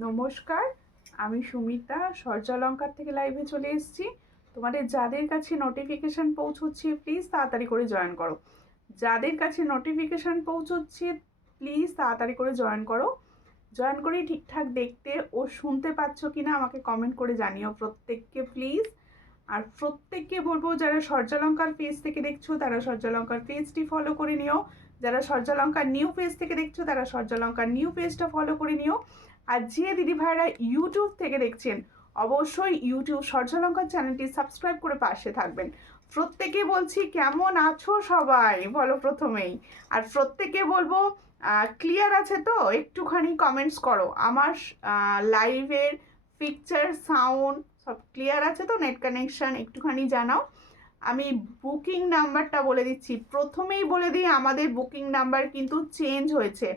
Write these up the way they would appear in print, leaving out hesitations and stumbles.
নমস্কার, আমি সুমিতা সূর্যালঙ্কার থেকে লাইভে চলে এসেছি। তোমাদের যাদের কাছে নোটিফিকেশান পৌঁছচ্ছে প্লিজ তাড়াতাড়ি করে জয়েন করো। যাদের কাছে নোটিফিকেশান পৌঁছচ্ছে প্লিজ তাড়াতাড়ি করে জয়েন করো। জয়েন করে ঠিকঠাক দেখতে ও শুনতে পাচ্ছ কিনা আমাকে কমেন্ট করে জানিও প্রত্যেককে প্লিজ। আর প্রত্যেককে বলবো যারা সূর্যালঙ্কার পেজ থেকে দেখছো তারা সূর্যালঙ্কার পেজটি ফলো করে নিও। যারা সূর্যালঙ্কার নিউ পেজ থেকে দেখছো তারা সূর্যালঙ্কার নিউ পেজটা ফলো করে নিও। আর যে দিদি ভাইরা ইউটিউব থেকে দেখছেন অবশ্যই ইউটিউব সূর্যালঙ্কার চ্যানেলটি সাবস্ক্রাইব করে পাশে থাকবেন। প্রত্যেকে বলছি কেমন আছো সবাই বলো প্রথমেই। আর প্রত্যেকে বলবো ক্লিয়ার আছে তো, একটুখানি কমেন্টস করো। আমার লাইভের পিকচার সাউন্ড সব ক্লিয়ার আছে তো, নেট কানেকশান একটুখানি জানাও। আমি বুকিং নাম্বারটা বলে দিচ্ছি, প্রথমেই বলে দিই আমাদের বুকিং নাম্বার কিন্তু চেঞ্জ হয়েছে।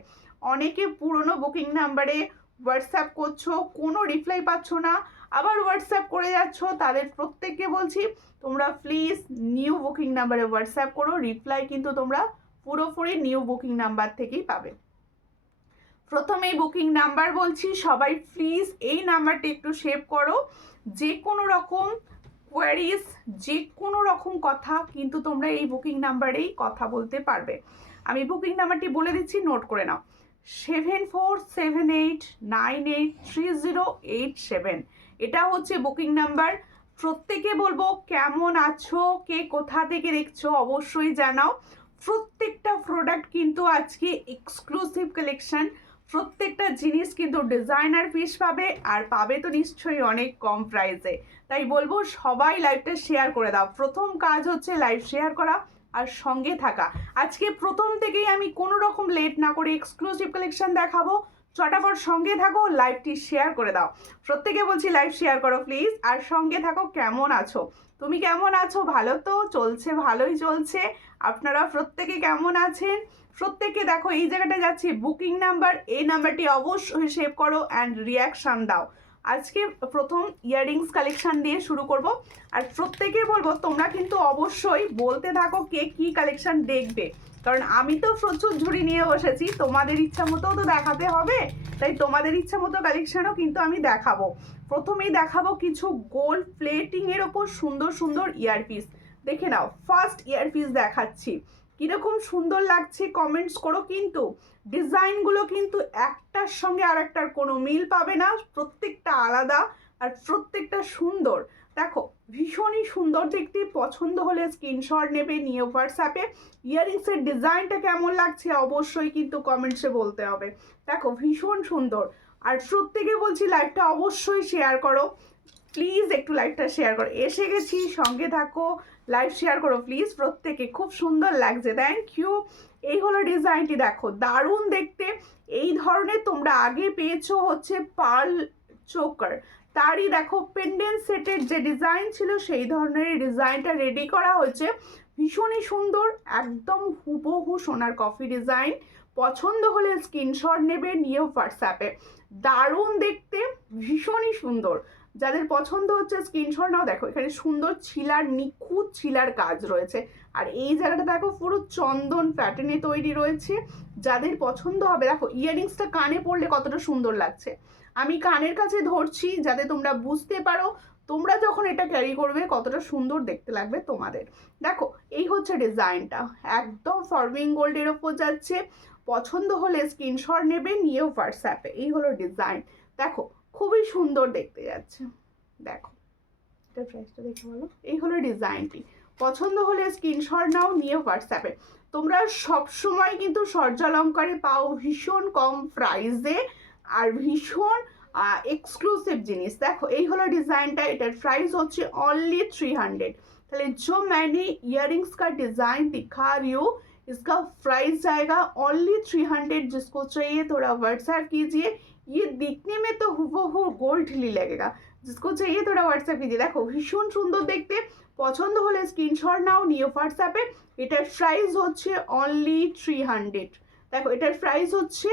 অনেকে পুরনো বুকিং নাম্বারে হোয়াটসঅ্যাপ করছো, কোনো রিপ্লাই পাচ্ছ না, আবার হোয়াটসঅ্যাপ করে যাচ্ছ, তাদের প্রত্যেককে বলছি তোমরা প্লিজ নিউ বুকিং নাম্বারে হোয়াটসঅ্যাপ করো। রিপ্লাই কিন্তু তোমরা পুরোপুরি নিউ বুকিং নাম্বার থেকেই পাবে। প্রথমেই বুকিং নাম্বার বলছি, সবাই প্লিজ এই নাম্বারটি একটু সেভ করো। যে কোনো রকম কোয়ারিজ, যে কোনো রকম কথা কিন্তু তোমরা এই বুকিং নাম্বারেই কথা বলতে পারবে। আমি বুকিং নাম্বারটি বলে দিচ্ছি, নোট করে নাও। 7478983087, এটা হচ্ছে বুকিং নাম্বার। প্রত্যেকে বলবো কেমন আছো, কে কোথা থেকে দেখছো অবশ্যই জানাও। প্রত্যেকটা প্রোডাক্ট কিন্তু আজকে এক্সক্লুসিভ কালেকশন, প্রত্যেকটা জিনিস কিন্তু ডিজাইনার পিস পাবে, আর পাবে তো নিশ্চয়ই অনেক কম প্রাইসে। তাই বলবো সবাই লাইভটা শেয়ার করে দাও। প্রথম কাজ হচ্ছে লাইভ শেয়ার করা আর সঙ্গে থাকা। আজকে প্রথম থেকেই আমি কোনো রকম লেট না করে এক্সক্লুসিভ কালেকশন দেখাবো। চটাপট সঙ্গে থাকো, লাইভটি শেয়ার করে দাও। প্রত্যেকে বলছি লাইভ শেয়ার করো প্লিজ, আর সঙ্গে থাকো। কেমন আছো, তুমি কেমন আছো? ভালো তো চলছে, ভালোই চলছে। আপনারা প্রত্যেকে কেমন আছেন? প্রত্যেকে দেখো এই জায়গাটা যাচ্ছি বুকিং নাম্বার, এই নাম্বারটি অবশ্যই সেভ করো অ্যান্ড রিয়াকশান দাও। আজকে প্রথম ইয়াররিংস কালেকশান দিয়ে শুরু করব। আর প্রত্যেকে বলবো তোমরা কিন্তু অবশ্যই বলতে থাকো কে কী কালেকশান দেখবে, কারণ আমি তো প্রচুর ঝুড়ি নিয়ে বসেছি, তোমাদের ইচ্ছা মতো তো দেখাতে হবে। তাই তোমাদের ইচ্ছা মতো কালেকশানও কিন্তু আমি দেখাবো। প্রথমেই দেখাবো কিছু গোল্ড প্লেটিংয়ের ওপর সুন্দর সুন্দর ইয়ারপিস। দেখে নাও, ফার্স্ট ইয়ারপিস দেখাচ্ছি, কীরকম সুন্দর লাগছে কমেন্টস করো। কিন্তু ডিজাইনগুলো কিন্তু একটার সঙ্গে আর একটার কোনো মিল পাবে না, প্রত্যেকটা আলাদা আর প্রত্যেকটা সুন্দর। দেখো ভীষণই সুন্দর দেখতে, পছন্দ হলে স্ক্রিনশট নেবে, নিয়ে হোয়াটসঅ্যাপে ইয়াররিংসের ডিজাইনটা কেমন লাগছে অবশ্যই কিন্তু কমেন্টসে বলতে হবে। দেখো ভীষণ সুন্দর। আর প্রত্যেকে বলছি লাইভটা অবশ্যই শেয়ার করো প্লিজ, একটু লাইভটা শেয়ার করো। এসে গেছি, সঙ্গে থাকো, লাইভ শেয়ার করো প্লিজ প্রত্যেকে। খুব সুন্দর লাগছে, থ্যাংক ইউ। এই হলো ডিজাইনটি, দেখো দারুণ দেখতে। এই ধরনের তোমরা আগে পেয়েছো হচ্ছে পার্ল চোকার, তারই দেখো পেন্ডেন্ট সেটের যে ডিজাইন ছিল সেই ধরনের ডিজাইনটা রেডি করা হয়েছে। ভীষণই সুন্দর, একদম হুবহু সোনার কফি ডিজাইন। পছন্দ হলে স্ক্রিনশট নেবে, নিয়েও হোয়াটসঅ্যাপে। দারুণ দেখতে, ভীষণই সুন্দর। যাদের পছন্দ হচ্ছে স্ক্রিনশট নাও। দেখো এখানে সুন্দর ছিলার, নিখুঁত ছিলার কাজ রয়েছে। আর এই জায়গাটা দেখো পুরো চন্দন প্যাটার্নে তৈরি রয়েছে। যাদের পছন্দ হবে, দেখো ইয়াররিংসটা কানে পরলে কতটা সুন্দর লাগছে। আমি কানের কাছে ধরছি যাতে তোমরা বুঝতে পারো তোমরা যখন এটা ক্যারি করবে কতটা সুন্দর দেখতে লাগবে তোমাদের। দেখো এই হচ্ছে ডিজাইনটা, একদম ফর্মিং গোল্ডের ওপর যাচ্ছে। পছন্দ হলে স্ক্রিনশট নেবে, নিয়েও হোয়াটসঅ্যাপে। এই হলো ডিজাইন, দেখো খুবই সুন্দর দেখতে যাচ্ছে। দেখো এটা প্রাইসটা দেখে বলো। এই হলো ডিজাইনটি, পছন্দ হলে স্ক্রিনশট নাও, নিয়ে হোয়াটসঅ্যাপে। তোমরা সবসময় কিন্তু সূর্যালঙ্কারে পাও ভীষণ কম প্রাইসে আর ভীষণ এক্সক্লুসিভ জিনিস। দেখো এই হলো ডিজাইনটা, এটার প্রাইস হচ্ছে অনলি 300। তাহলে जो मैंने इयररिंग्स का डिज़ाइन दिखा रही हूँ इसका प्राइस जाएगा ओनली 300। जिसको चाहिए थोड़ा व्हाट्सएप कीजिए। ये दिखने में तो हुबहू गोल्ड ही लगेगा, जिसको चाहिए थोड़ा व्हाट्सएप कीजिए। देखो भीषण सुंदर देखते, পছন্দ হলে স্ক্রিনশট নাও, নিয়ে হোয়াটসঅ্যাপে। এটার প্রাইস হচ্ছে অনলি 300। দেখো এটার প্রাইস হচ্ছে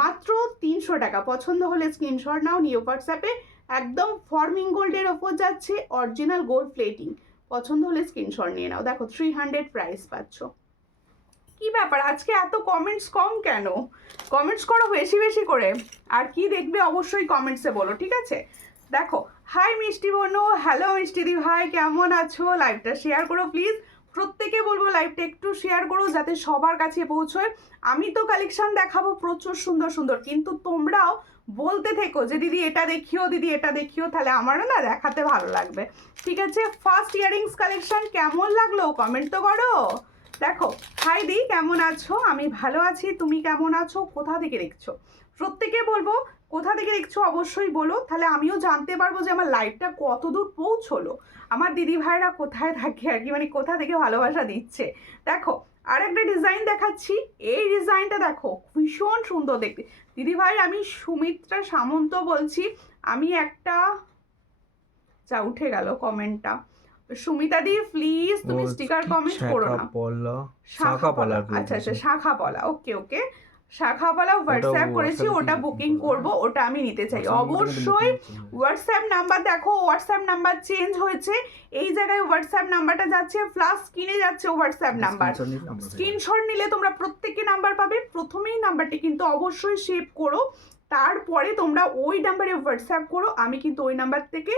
মাত্র 300 টাকা। পছন্দ হলে স্ক্রিনশট নাও, নিয়ে হোয়াটসঅ্যাপে। একদম ফর্মিং গোল্ডের ওপর যাচ্ছে, অরিজিনাল গোল্ড প্লেটিং। পছন্দ হলে স্ক্রিনশট নিয়ে নাও। দেখো 300 প্রাইস পাচ্ছ। কি ব্যাপার আজকে এত কমেন্টস কম কেন? কমেন্টস করো বেশি বেশি করে। আর কি দেখবে অবশ্যই কমেন্টসে বলো, ঠিক আছে? দেখো, হাই মিষ্টি বনু, হ্যালো মিষ্টি দি ভাই, কেমন আছো? লাইভটা শেয়ার করো প্লিজ। প্রত্যেকে বলবো লাইভটা একটু শেয়ার করো যাতে সবার কাছে পৌঁছয়। আমি তো কালেকশন দেখাবো প্রচুর সুন্দর সুন্দর, কিন্তু তোমরাও বলতে থেকো যে দিদি এটা দেখিও, দিদি এটা দেখিও, তাহলে আমারও না দেখাতে ভালো লাগবে, ঠিক আছে? ফার্স্ট ইয়ারিংস কালেকশন কেমন লাগলো কমেন্ট তো করো। দেখো, হাই দি, কেমন আছো? আমি ভালো আছি, তুমি কেমন আছো? কোথা থেকে দেখছো? প্রত্যেকে বলবো কোথা থেকে দেখছো অবশ্যই বলো, তাহলে আমিও জানতে পারবো যে আমার লাইভটা কত দূর পৌঁছলো, আমার দিদি ভাইরা কোথায় থাকে আর কি, মানে কোথা থেকে ভালোবাসা দিচ্ছে। দেখো, আর একটা ডিজাইন দেখাচ্ছি, এই ডিজাইনটা দেখো ভীষণ সুন্দর দেখতে। দিদি ভাই আমি সুমিত্রা সামন্ত বলছি, আমি একটা উঠে গেল কমেন্টটা। সুমিতা দি প্লিজ তুমি স্টিকার কমেন্ট করো না। শাখাপলা, আচ্ছা আচ্ছা শাখাপলা, ওকে ওকে, শাখাপলা হোয়াটসঅ্যাপ করেছি, ওটা বুকিং করব, ওটা আমি নিতে চাই অবশ্যই। হোয়াটসঅ্যাপ নাম্বার দেখো, হোয়াটসঅ্যাপ নাম্বার চেঞ্জ হয়েছে, এই জায়গায় হোয়াটসঅ্যাপ নাম্বারটা যাচ্ছে, প্লাস স্ক্রিনে যাচ্ছে হোয়াটসঅ্যাপ নাম্বার। স্ক্রিনশট নিলে তোমরা প্রত্যেককে নাম্বার পাবে, প্রথমেই নাম্বারটি কিন্তু অবশ্যই সেভ করো, তারপরে তোমরা ওই নাম্বারে হোয়াটসঅ্যাপ করো, আমি কিন্তু ওই নাম্বার থেকে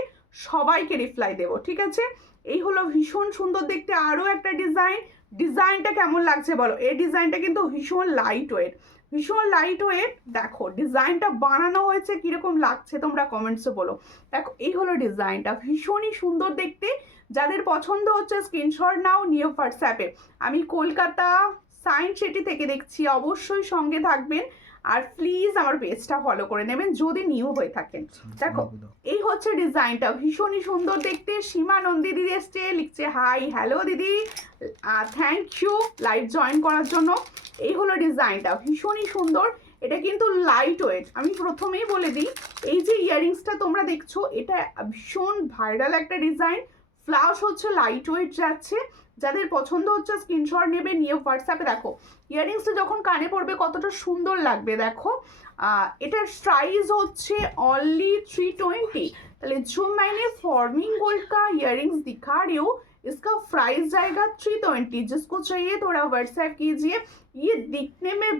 সবাইকে রিপ্লাই দেবো, ঠিক আছে? এই হলো ভীষণ সুন্দর দেখতে আরও একটা ডিজাইন। ডিজাইনটা কেমন লাগছে বলো? এই ডিজাইনটা কিন্তু ভীষণ লাইট ওয়েট, ভীষণ লাইট ওয়েট। দেখো ডিজাইনটা বানানো হয়েছে কিরকম লাগছে তোমরা কমেন্টসে বলো। দেখো এই হলো ডিজাইনটা, ভীষণই সুন্দর দেখতে। যাদের পছন্দ হচ্ছে স্ক্রিনশট নাও, নিয়ে হোয়াটসঅ্যাপে। আমি কলকাতা সায়েন্স সিটি থেকে দেখছি, অবশ্যই সঙ্গে থাকবেন, আর প্লিজ আমার পেজটা ফলো করে নেবেন যদি নিউ হয়ে থাকেন। দেখো এই হচ্ছে ডিজাইনটা, ভীষণই সুন্দর দেখতে। সীমা নন্দী দিদি এসছে, লিখছে হাই, হ্যালো দিদি, থ্যাংক ইউ লাইভ জয়েন করার জন্য। এই হলো ডিজাইনটা, ভীষণই সুন্দর। এটা কিন্তু লাইট ওয়েট, আমি প্রথমেই বলে দিই, এই যে ইয়াররিংসটা তোমরা দেখছো এটা ভীষণ ভাইরাল একটা ডিজাইন, ফ্লাশ হচ্ছে লাইট ওয়েট যাচ্ছে। যাদের পছন্দ হচ্ছে স্ক্রিনশট নেবে, নিয়ে হোয়াটসঅ্যাপে। দেখো ইয়াররিংসটা যখন কানে পড়বে কতটা সুন্দর লাগবে, দেখো এটার প্রাইস হচ্ছে অনলি 320। তাহলে जो मैंने फॉर्मिंग गोल्ड का इयररिंग्स दिखा रही हूँ, इसका प्राइस जाएगा 320। जिसको चाहिए थोड़ा व्हाट्सएप कीजिए। ये दिखने में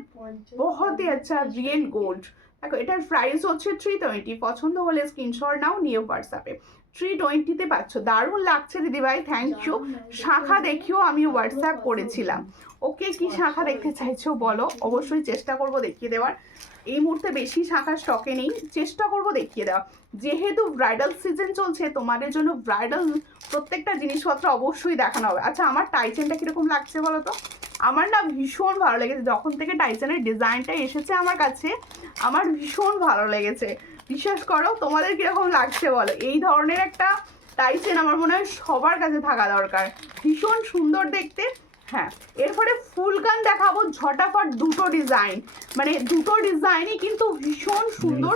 बहुत ही अच्छा रियल गोल्ड। দেখো এটার প্রাইস হচ্ছে 320, পছন্দ হলে স্ক্রিনশট নাও, নিয়ে হোয়াটসঅ্যাপে। 320-তে পাচ্ছ, দারুণ লাগছে দিদিভাই, থ্যাংক ইউ। শাখা দেখিও, আমি হোয়াটসঅ্যাপ করেছিলাম। ওকে, কি শাখা দেখতে চাইছো বলো, অবশ্যই চেষ্টা করব দেখিয়ে দেওয়ার। এই মুহূর্তে বেশি শাখা স্টকে নেই, চেষ্টা করব দেখিয়ে দেওয়া। যেহেতু ব্রাইডাল সিজন চলছে, তোমাদের জন্য ব্রাইডাল প্রত্যেকটা জিনিসপত্র অবশ্যই দেখানো হবে। আচ্ছা আমার টাইচেনটা কীরকম লাগছে বলো তো? আমার না ভীষণ ভালো লেগেছে, যখন থেকে টাইচেনের ডিজাইনটা এসেছে আমার কাছে আমার ভীষণ ভালো লেগেছে। বিশ্বাস করো, তোমাদের কীরকম লাগছে বলো? এই ধরনের একটা টাইচেন আমার মনে হয় সবার কাছে থাকা দরকার, ভীষণ সুন্দর দেখতে। হ্যাঁ, এরপরে ফুলকান দেখাবো ঝটাফট, দুটো ডিজাইন, মানে দুটো ডিজাইনই কিন্তু ভীষণ সুন্দর।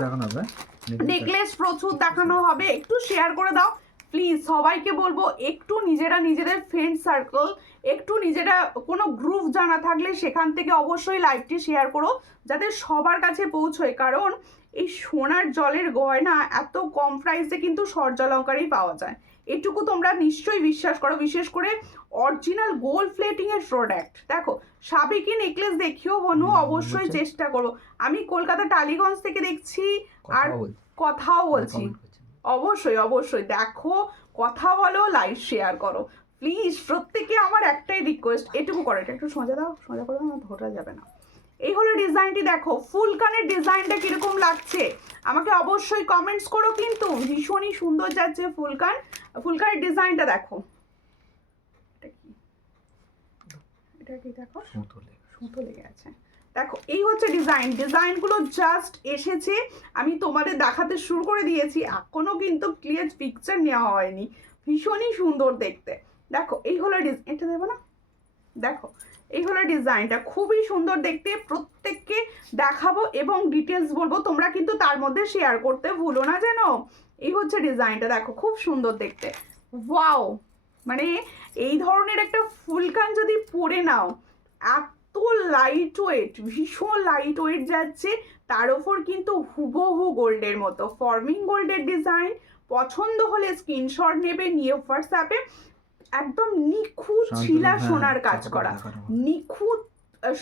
নেকলেস প্রচুর দেখানো হবে, একটু শেয়ার করে দাও প্লিজ। সবাইকে বলবো একটু নিজেরা নিজেদের ফ্রেন্ড সার্কেল, একটু নিজেরা কোনো গ্রুপ জানা থাকলে সেখান থেকে অবশ্যই লাইভটি শেয়ার করো যাতে সবার কাছে পৌঁছয়। কারণ এই সোনার জলের গয়না এত কম প্রাইসে কিন্তু স্বর্ণালঙ্কারেই পাওয়া যায়, এটুকু তোমরা নিশ্চয়ই বিশ্বাস করো। বিশেষ করে অরিজিনাল গোল্ড প্লেটিং এর প্রোডাক্ট। দেখো সাবেকি নেকলেস দেখিও বনু, অবশ্যই চেষ্টা করো। আমি কলকাতা টালিগঞ্জ থেকে দেখছি, আর কথাও বলছি, অবশ্যই অবশ্যই দেখো, কথা বলো, লাইভ শেয়ার করো প্লিজ। প্রত্যেকে আমার একটাই রিকোয়েস্ট, এটুকু করো, এটা একটু সোজা দাও, সোজা করে আমার ধরা যাবে না। এই হলো ডিজাইনটি, দেখো ফুলকানের ডিজাইনটা কিরকম লাগছে আমাকে অবশ্যই কমেন্টস করো, কিন্তু ভীষণই সুন্দর যাচ্ছে ফুলকান। ফুলকানের ডিজাইনটা দেখো, এটা কি দেখো, সুতো লেগে আছে। দেখো এই হচ্ছে ডিজাইন, ডিজাইনগুলো জাস্ট এসেছে, আমি তোমাদের দেখাতে শুরু করে দিয়েছি, এখনো কিন্তু ক্লিয়ার পিকচার নেওয়া হয়নি। ভীষণই সুন্দর দেখতে। দেখো এই হলো ডিজাইন, এটা দেবো না, দেখো এই হলো ডিজাইনটা, খুবই সুন্দর দেখতে। প্রত্যেককে দেখাবো এবং ডিটেলস বলবো, তোমরা কিন্তু তার মধ্যে শেয়ার করতে ভুলো না যেন। এই হচ্ছে ডিজাইনটা, দেখো খুব সুন্দর দেখতে। ওয়াও, মানে এই ধরনের একটা ফুলকান যদি পরে নাও, এত লাইট ওয়েট, ভীষণ লাইট ওয়েট যাচ্ছে, তার ওপর কিন্তু হুবহু গোল্ডের মতো ফর্মিং গোল্ডের ডিজাইন। পছন্দ হলে স্ক্রিনশট নেবে, নিয়ে হোয়াটসঅ্যাপে। একদম নিখুঁত শিলা সোনার কাজ করা, নিখুঁত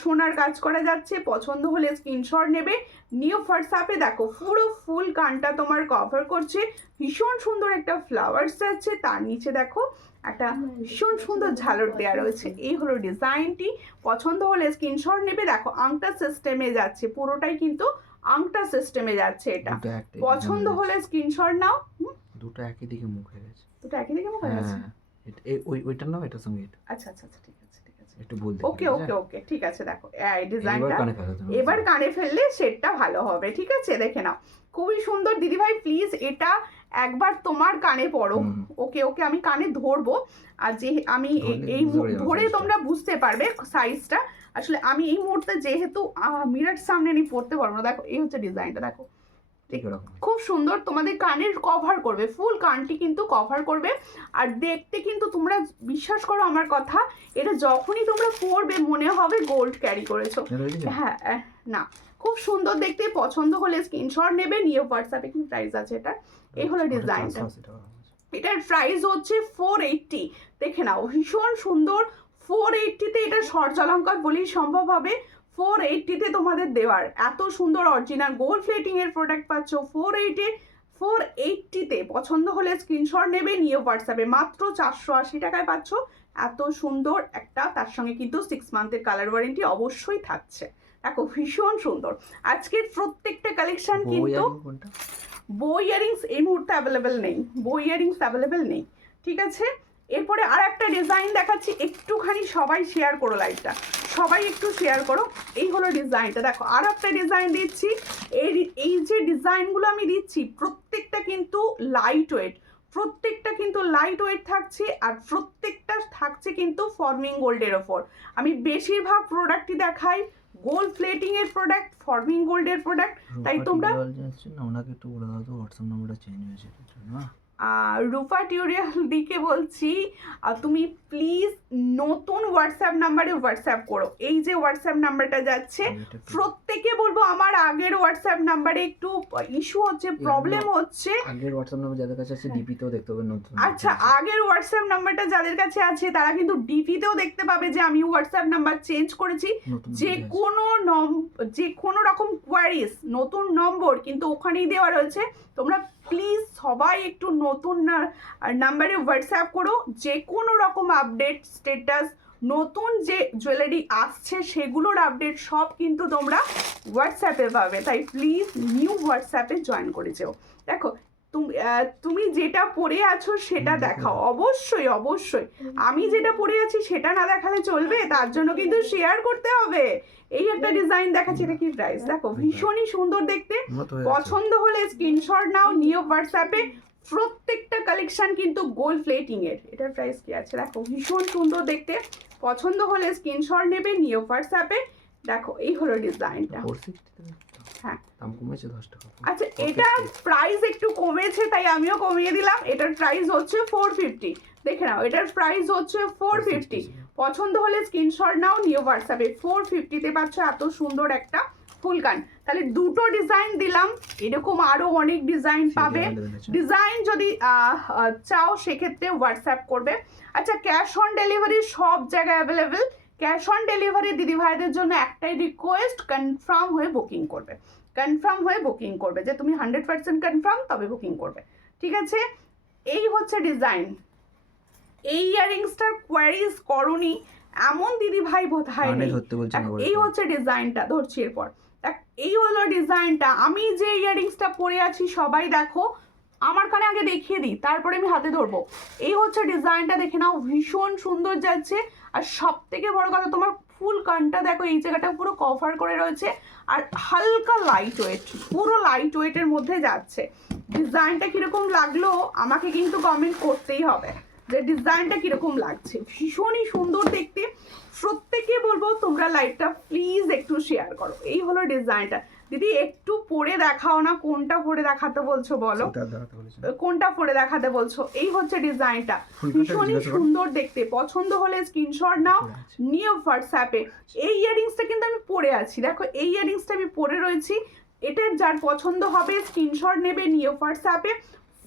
সোনার কাজ করা যাচ্ছে, পছন্দ হলে স্ক্রিনশট নেবে, নিউ হোয়াটসঅ্যাপে। দেখো পুরো ফুল কানটা তোমার কভার করছে, ভীষণ সুন্দর একটা ফ্লাওয়ার্স যাচ্ছে, তার নিচে দেখো একটা ভীষণ সুন্দর ঝালর দেওয়া রয়েছে। এই হলো ডিজাইনটি, পছন্দ হলে স্ক্রিনশট নেবে। দেখো আংটা সিস্টেমে যাচ্ছে, পুরোটাই কিন্তু আংটা সিস্টেমে যাচ্ছে। এটা পছন্দ হলে স্ক্রিনশট নাও। দুটো একই দিকে মুখ হয়ে গেছে, দুটো একই দিকে মুখ হয়ে গেছে। ওইটার নাও, এটার সঙ্গে এটা। আচ্ছা আচ্ছা আচ্ছা, ঠিক আছে ঠিক আছে, একটু বলতে। ওকে ওকে ওকে, ঠিক আছে। দেখো এই ডিজাইনটা এবার এবার কানে ফেললে সেটটা ভালো হবে। ঠিক আছে, দেখে নাও, খুবই সুন্দর। দিদি ভাই প্লিজ এটা একবার তোমার কানে পড়ো। ওকে ওকে, আমি কানে ধরবো, আর যে আমি এই ধরে তোমরা বুঝতে পারবে সাইজটা। আসলে আমি এই মুহূর্তে যেহেতু মিরর সামনে নিয়ে পড়তে পারবো না। দেখো এই হচ্ছে ডিজাইনটা, দেখো খুব সুন্দর, তোমাদের কানের কভার করবে, ফুল কানটি কিন্তু কভার করবে। আর দেখতে কিন্তু তোমরা বিশ্বাস করো আমার কথা, এটা যখনই তোমরা পরবে মনে হবে গোল্ড ক্যারি করেছো। হ্যাঁ না, খুব সুন্দর দেখতে, পছন্দ হলে স্ক্রিনশট নেবে, নিয়ে হোয়াটসঅ্যাপে কি প্রাইস আছে এটা। এই হলো ডিজাইনটা, এটার প্রাইস হচ্ছে 480। দেখে নাও ভীষণ সুন্দর, 480-তে এটা সরজলঙ্কার বলেই সম্ভব হবে। 480-তে তোমাদের দেওয়ার এত সুন্দর অরিজিনাল গোল্ড প্লেটিং এর প্রোডাক্ট পাচ্ছ 480-তে। পছন্দ হলে স্ক্রিনশট নেবে, নিয়ে হোয়াটসঅ্যাপে মাত্র 480 টাকায় পাচ্ছ এত সুন্দর একটা। তার সঙ্গে কিন্তু 6 মান্থের কালার ওয়ারেন্টি অবশ্যই থাকছে। দেখো ভীষণ সুন্দর আজকের প্রত্যেকটা কালেকশন। কিন্তু বো ইয়ারিংস এই মুহূর্তে অ্যাভেলেবেল নেই, বো ইয়ারিংস অ্যাভেলেবেল নেই। ঠিক আছে, এরপরে আর একটা ডিজাইন দেখাচ্ছি, একটুখানি সবাই শেয়ার করো লাইভটা, সবাই একটু শেয়ার করো। এই হলো ডিজাইনটা, দেখো আর একটা ডিজাইন দিচ্ছি। এই যে ডিজাইনগুলো আমি দিচ্ছি প্রত্যেকটা কিন্তু লাইট ওয়েট, প্রত্যেকটা কিন্তু লাইট ওয়েট থাকছে, আর প্রত্যেকটা থাকছে কিন্তু ফর্মিং গোল্ডের ওপর। আমি বেশিরভাগ প্রোডাক্টই দেখাই গোল্ড প্লেটিং এর প্রোডাক্ট, ফর্মিং গোল্ডের প্রোডাক্ট। তাই তোমরা ওনাকে একটু বলে দাও তো হোয়াটসঅ্যাপ নাম্বারটা চেঞ্জ হয়েছে না। রূপা টিউটোরিয়াল দিকে বলছি, তুমি প্লিজ নতুন হোয়াটসঅ্যাপ নাম্বারে হোয়াটসঅ্যাপ করো। এই যে হোয়াটসঅ্যাপ নাম্বারটা যাচ্ছে, প্রত্যেকে বলবো আমার আগের হোয়াটসঅ্যাপ নাম্বারে একটু ইস্যু হচ্ছে, প্রবলেম হচ্ছে। আগের হোয়াটসঅ্যাপ নাম্বার যাদের কাছে আছে ডিপিতেও দেখতে পাবে নতুন। আচ্ছা, আগের হোয়াটসঅ্যাপ নাম্বারটা যাদের কাছে আছে তারা কিন্তু ডিপিতেও দেখতে পাবে যে আমি হোয়াটসঅ্যাপ নাম্বার চেঞ্জ করেছি। যে কোনো রকম কোয়ারিজ, নতুন নম্বর কিন্তু ওখানেই দেওয়া রয়েছে। তোমরা প্লিজ সবাই একটু নতুন নাম্বারে হোয়াটসঅ্যাপ করো। যে কোনো রকম আপডেট, স্টেটাস, নতুন যে জুয়েলারি আসছে সেগুলোর আপডেট সব কিন্তু তোমরা হোয়াটসঅ্যাপে পাবে। তাই প্লিজ নিউ হোয়াটসঅ্যাপে জয়েন করে যেও। দেখো তুমি যেটা পরে আছো সেটা দেখাও, অবশ্যই অবশ্যই। আমি যেটা পরে আছি সেটা না দেখালে চলবে, তার জন্য কিন্তু শেয়ার করতে হবে। এই একটা ডিজাইন দেখাচ্ছি, এটা কি প্রাইস, দেখো ভীষণই সুন্দর দেখতে। পছন্দ হলে স্ক্রিনশট নাও, নিউ হোয়াটসঅ্যাপে। প্রত্যেকটা কালেকশন কিন্তু গোল্ড প্লেটিং এর। এটার প্রাইস কি আছে দেখো, ভীষণ সুন্দর দেখতে। পছন্দ হলে স্ক্রিনশট নেবে, নিউ হোয়াটসঅ্যাপে। দেখো এই হলো ডিজাইনটা। হ্যাঁ দাম কমেছে 10 টাকা। আচ্ছা, এটার প্রাইস একটু কমেছে তাই আমিও কমিয়ে দিলাম। এটার প্রাইস হচ্ছে 450। দেখে নাও, এটার প্রাইস হচ্ছে 450। পছন্দ হলে স্ক্রিনশট নাও, নিউ হোয়াটসঅ্যাপে। 450-তে পাচ্ছ এত সুন্দর একটা ফুলকান। তাহলে দুটো ডিজাইন দিলাম, এরকম আরো অনেক ডিজাইন পাবে। ডিজাইন যদি চাও সেক্ষেত্রে হোয়াটসঅ্যাপ করবে। আচ্ছা, ক্যাশ অন ডেলিভারি সব জায়গায় অ্যাভেলেবেল। ক্যাশ অন ডেলিভারি দিদি ভাইদের জন্য একটাই রিকোয়েস্ট, কনফার্ম হয়ে বুকিং করবে, কনফার্ম হয়ে বুকিং করবে, যে তুমি 100% কনফার্ম তবে বুকিং করবে। ঠিক আছে, এই হচ্ছে ডিজাইন। এই ইয়ারিংসটার কোয়ারিজ করনি এমন দিদি ভাই বোধহয় নেই। এই হচ্ছে ডিজাইনটা, ধরছি এরপর। এই হলো ডিজাইনটা। আমি যে ইয়ারিংসটা পরে আছি সবাই দেখো, আমার কানে আগে দেখিয়ে দিই তারপরে আমি হাতে ধরবো। এই হচ্ছে ডিজাইনটা, দেখে নাও ভীষণ সুন্দর যাচ্ছে। আর সব থেকে বড় কথা, তোমার ফুল কানটা দেখো এই জায়গাটা পুরো কভার করে রয়েছে, আর হালকা লাইট ওয়েট, পুরো লাইট ওয়েটের মধ্যে যাচ্ছে। ডিজাইনটা কিরকম লাগলো আমাকে কিন্তু কমেন্ট করতেই হবে যে ডিজাইনটা কিরকম লাগছে। ভীষণই সুন্দর দেখতে। প্রত্যেকে বলবো তোমরা লাইভটা প্লিজ একটু শেয়ার করো। এই হলো ডিজাইনটা। দিদি একটু পরে দেখাও না, কোনটা পরে দেখাতে বলছো বলো, কোনটা পরে দেখাতে বলছো। এই হচ্ছে ডিজাইনটা, ভীষণই সুন্দর দেখতে। পছন্দ হলে স্ক্রিনশট নাও, নিউ হোয়াটসঅ্যাপে। এই ইয়ারিংসটা কিন্তু আমি পরে আছি, দেখো এই ইয়ারিংসটা আমি পরে রয়েছি। এটার যার পছন্দ হবে স্ক্রিনশট নেবে, নিউ হোয়াটসঅ্যাপে।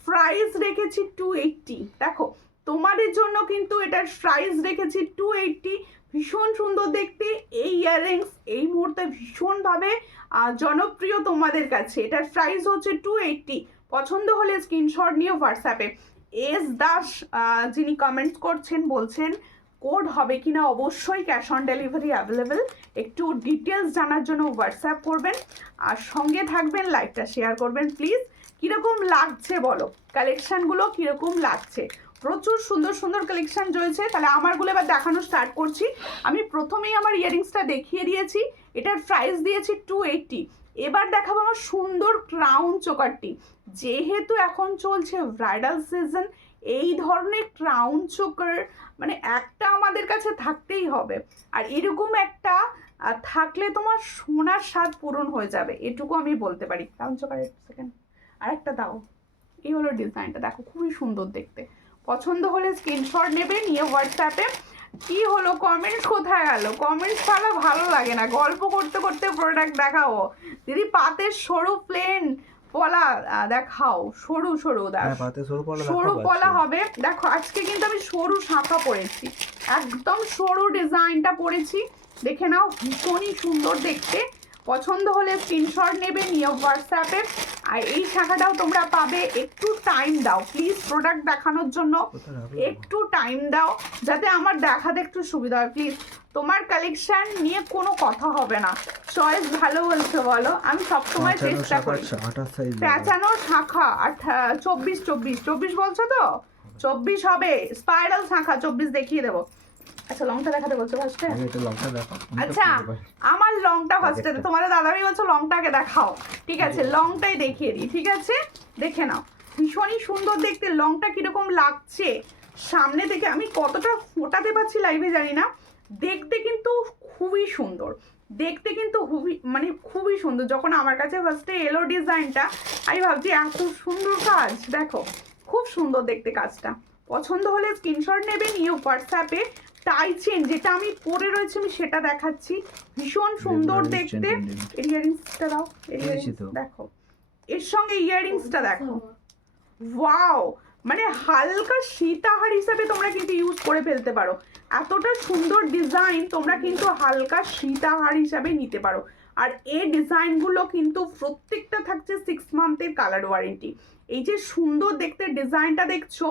প্রাইস রেখেছি 280। দেখো তোমাদের জন্য কিন্তু এটার প্রাইস রেখেছি 280। ভীষণ সুন্দর দেখতে। এই ইয়াররিংস এই মুহূর্তে ভীষণভাবে জনপ্রিয় তোমাদের কাছে। এটার প্রাইস হচ্ছে 280। পছন্দ হলে স্ক্রিনশট নিয়ে হোয়াটসঅ্যাপে। এস দাস যিনি কমেন্টস করছেন বলছেন কোড হবে কিনা, অবশ্যই ক্যাশ অন ডেলিভারি অ্যাভেলেবেল। একটু ডিটেলস জানার জন্য হোয়াটসঅ্যাপ করবেন আর সঙ্গে থাকবেন, লাইকটা শেয়ার করবেন প্লিজ। কীরকম লাগছে বলো, কালেকশানগুলো কীরকম লাগছে? প্রচুর সুন্দর সুন্দর কালেকশন রয়েছে। তাহলে আমারগুলো এবার দেখানো স্টার্ট করছি। আমি প্রথমেই আমার ইয়াররিংসটা দেখিয়ে দিয়েছি, এটার প্রাইস দিয়েছি 280। এবার দেখাবো আমার সুন্দর ক্রাউন চোকারটি। যেহেতু এখন চলছে ব্রাইডাল সিজন, এই ধরনের ক্রাউন চোকার মানে একটা আমাদের কাছে থাকতেই হবে। আর এরকম একটা থাকলে তোমার সোনার স্বাদ পূরণ হয়ে যাবে, এটুকু আমি বলতে পারি। ক্রাউন চোকার সেকেন্ড আরেকটা দাও। এই হলো ডিজাইনটা, দেখো খুবই সুন্দর দেখতে। পছন্দ হলে স্ক্রিনশট নেবে নিয়ে হোয়াটসঅ্যাপে। কি হলো, কমেন্টস কোথায় গেল? কমেন্টস ছাড়া ভালো লাগে না, গল্প করতে করতে প্রোডাক্ট দেখাও। দিদি পাতের সরু প্লেন পলা দেখাও, সরু সরু সরু পলা হবে। দেখো আজকে কিন্তু আমি সরু শাঁখা পরেছি, একদম সরু ডিজাইনটা পরেছি, দেখে নাও ভীষণই সুন্দর দেখতে। পছন্দ হলে স্ক্রিনশট নেবে নিয়ে হোয়াটসঅ্যাপে। আর এই শাখাটাও তোমরা পাবে। একটু টাইম দাও প্লিজ, প্রোডাক্ট দেখানোর জন্য একটু টাইম দাও যাতে আমার দেখাতে একটু সুবিধা হয় প্লিজ। তোমার কালেকশন নিয়ে কোনো কথা হবে না, চয়েস ভালো বলছো বলো, আমি সবসময় চেষ্টা করি। পেঁচানো শাখা 24 বলছো তো? 24 হবে, স্পাইরাল শাখা 24 দেখিয়ে দেবো। আচ্ছা লংটা দেখাতে বলছো ফার্স্টে? আচ্ছা আমার লংটা ফার্স্টে, তোমার দাদাভাই বলছো লংটাকে দেখাও, ঠিক আছে লংটাই দেখিয়ে দিই, ঠিক আছে দেখে নাও। ভীষণই সুন্দর দেখতে, লংটা কিরকম লাগছে সামনে থেকে আমি কতটা ফোটাতে পারছি লাইভে জানি না, দেখতে কিন্তু খুবই সুন্দর, দেখতে কিন্তু খুবই সুন্দর। যখন আমার কাছে ফার্স্টে এলো ডিজাইনটা আমি ভাবছি এত সুন্দর কাজ, দেখো খুব সুন্দর দেখতে কাজটা। পছন্দ হলে স্ক্রিনশট নেবে নিয়ে হোয়াটসঅ্যাপে। টাই চেন যেটা আমি পরে রয়েছে আমি সেটা দেখাচ্ছি, ভীষণ সুন্দর দেখতে। ইয়ারিংসটা দাও, দেখো এর সঙ্গে ইয়ারিংসটা দেখো, ওয়াও মানে হালকা সীতাহার হিসাবে তোমরা কিন্তু ইউজ করে ফেলতে পারো। এতটা সুন্দর ডিজাইন তোমরা কিন্তু হালকা সীতাহার হিসাবে নিতে পারো। আর এই ডিজাইনগুলো কিন্তু প্রত্যেকটা থাকছে 6 মান্থের কালার ওয়ারেন্টি। এই যে সুন্দর দেখতে ডিজাইনটা দেখছো,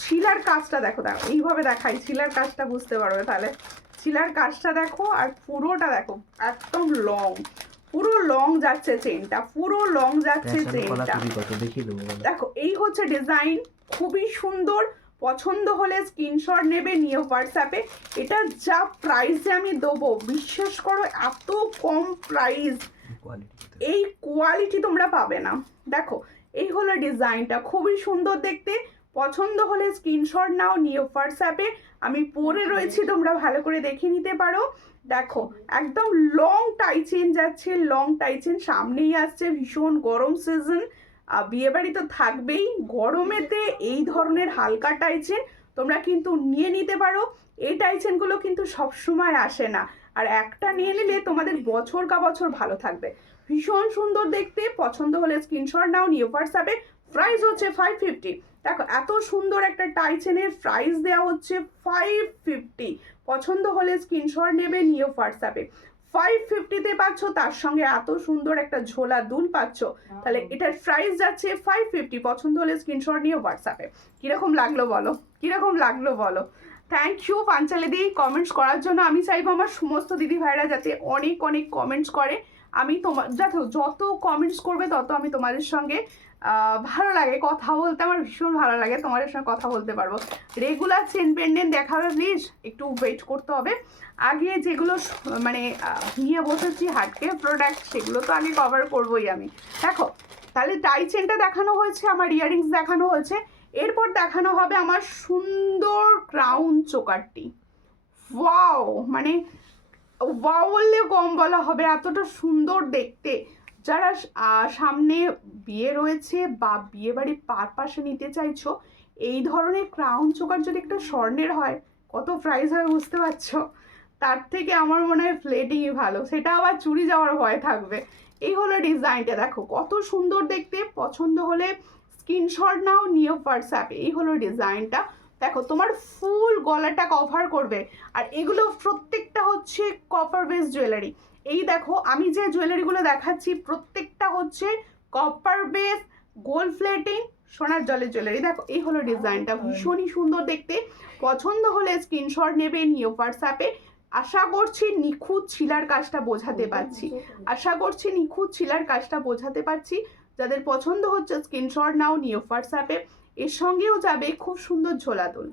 ছিলার কাজটা দেখো, দেখো এইভাবে দেখাই, ছিলার কাজটা বুঝতে পারবে তাহলে। ছিলার কাজটা দেখো আর পুরোটা দেখো একদম লং, পুরো লং যাচ্ছে চেনটা, পুরো লং যাচ্ছে চেনটা। দেখো এই হচ্ছে ডিজাইন, খুবই সুন্দর। পছন্দ হলে স্ক্রিনশট নেবে নিয়ে হোয়াটসঅ্যাপে। এটা যা প্রাইসে আমি দেবো বিশ্বাস করো, এত কম প্রাইস এই কোয়ালিটি তোমরা পাবে না। দেখো এই হলো ডিজাইনটা, খুবই সুন্দর দেখতে। পছন্দ হলে স্ক্রিনশট নাও নিয়ে হোয়াটসঅ্যাপে। আমি পরে রয়েছি, তোমরা ভালো করে দেখে নিতে পারো। দেখো একদম লং টাই চেন যাচ্ছে, লং টাই চেন সামনেই আসছে ভীষণ গরম সিজন, বিয়েবাড়ি তো থাকবেই, গরমেতে এই ধরনের হালকা টাই চেন তোমরা কিন্তু নিয়ে নিতে পারো। এই টাই চেনগুলো কিন্তু সবসময় আসে না, আর একটা নিয়ে নিলে তোমাদের বছর কা বছর ভালো থাকবে। ভীষণ সুন্দর দেখতে, পছন্দ হলে স্ক্রিনশট নাও নিয়ে হোয়াটসঅ্যাপে। প্রাইস হচ্ছে 550। দেখো এত সুন্দর একটা টাই চেনের প্রাইস দেওয়া হচ্ছে 550। পছন্দ হলে স্ক্রিনশট নেবে নিয়ে হোয়াটসঅ্যাপে। 550-তে পাচ্ছ, তার সঙ্গে এত সুন্দর একটা ঝোলা দুল পাচ্ছ, তাহলে এটার প্রাইস যাচ্ছে 550। পছন্দ হলে স্ক্রিনশট নিয়ে হোয়াটসঅ্যাপে। কিরকম লাগলো বলো, কিরকম লাগলো বলো। থ্যাংক ইউ পাঞ্চালিদি কমেন্টস করার জন্য। আমি চাইবো আমার সমস্ত দিদি ভাইরা যাতে অনেক অনেক কমেন্টস করে। আমি তোমার যাতে যত কমেন্টস করবে তত আমি তোমাদের সঙ্গে ভালো লাগে কথা বলতে, আমার ভীষণ ভালো লাগে তোমাদের সঙ্গে কথা বলতে পারবো। রেগুলার চেন পেন্ডেন্ট দেখাবে প্লিজ, একটু ওয়েট করতে হবে। আগে যেগুলো মানে নিয়ে বসেছি হাটকের প্রোডাক্ট সেগুলো তো আগে কভার করবোই আমি। দেখো তাহলে টাই চেনটা দেখানো হয়েছে, আমার ইয়াররিংস দেখানো হয়েছে, এরপর দেখানো হবে আমার সুন্দর ক্রাউন চোকারটি। ওয়াও মানে ওয়াও বললেও কম বলা হবে, এতটা সুন্দর দেখতে। যারা সামনে বিয়ে রয়েছে বা বিয়ে বাড়ির পারপাসে নিতে চাইছো, এই ধরনের ক্রাউন চোকার যদি একটা স্বর্ণের হয় কত প্রাইস হয় বুঝতে পারছো? তার থেকে আমার মনে হয় প্লেটিংই ভালো, সেটা আবার চুরি যাওয়ার ভয় থাকবে। এই হলো ডিজাইনটা, দেখো কত সুন্দর দেখতে। পছন্দ হলে স্ক্রিনশট নাও নিয়ে হোয়াটসঅ্যাপে। এই হলো ডিজাইনটা, দেখো তোমার ফুল গলাটা কভার করবে। আর এগুলো প্রত্যেকটা হচ্ছে কপার বেস জুয়েলারি। এই দেখো আমি যে জুয়েলারিগুলো দেখাচ্ছি প্রত্যেকটা হচ্ছে কপার বেস গোল্ড প্লেটিং সোনার জলের জুয়েলারি। দেখো এই হলো ডিজাইনটা, ভীষণই সুন্দর দেখতে। পছন্দ হলে স্ক্রিনশট নেবে, নিয়ে হোয়াটসঅ্যাপে। আশা করছি নিখুঁত ছিলার কাজটা বোঝাতে পারছি, আশা করছি নিখুঁত ছিলার কাজটা বোঝাতে পারছি। যাদের পছন্দ হচ্ছে স্ক্রিনশট নাও, নিয়ে হোয়াটসঅ্যাপে। এর সঙ্গেও যাবে খুব সুন্দর ঝোলা দুল,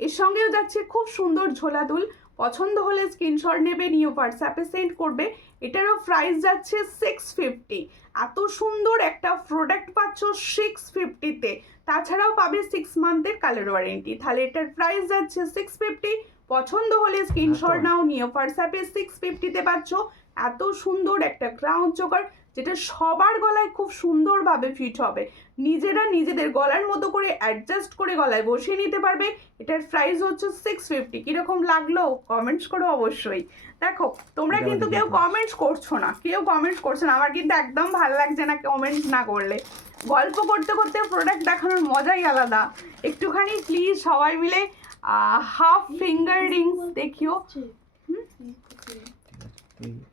এর সঙ্গেও যাচ্ছে খুব সুন্দর ঝোলা দুল। পছন্দ হলে স্ক্রিনশট নেবে, নিয়ে হোয়াটসঅ্যাপে সেন্ড করবে। এটারও প্রাইস যাচ্ছে 650। এত সুন্দর একটা প্রোডাক্ট পাচ্ছ 650-তে। তাছাড়াও পাবে 6 মান্থের কালার ওয়ারেন্টি। তাহলে এটার প্রাইস যাচ্ছে 650। পছন্দ হলে স্ক্রিনশট নাও, নিয়ে হোয়াটসঅ্যাপে 650-তে পাচ্ছ এত সুন্দর একটা ক্রাউন চোকার, যেটা সবার গলায় খুব সুন্দরভাবে ফিট হবে। নিজেরা নিজেদের গলার মতো করে অ্যাডজাস্ট করে গলায় বসিয়ে নিতে পারবে। এটার প্রাইস হচ্ছে 650। কিরকম লাগলো কমেন্টস করো অবশ্যই। দেখো তোমরা কিন্তু কেউ কমেন্টস করছো না, কেউ কমেন্টস করছো না, আমার কিন্তু একদম ভালো লাগছে না কমেন্টস না করলে। গল্প করতে করতে প্রোডাক্ট দেখানোর মজাই আলাদা। একটুখানি প্লিজ সবাই মিলে হাফ ফিঙ্গার রিংস দেখিও।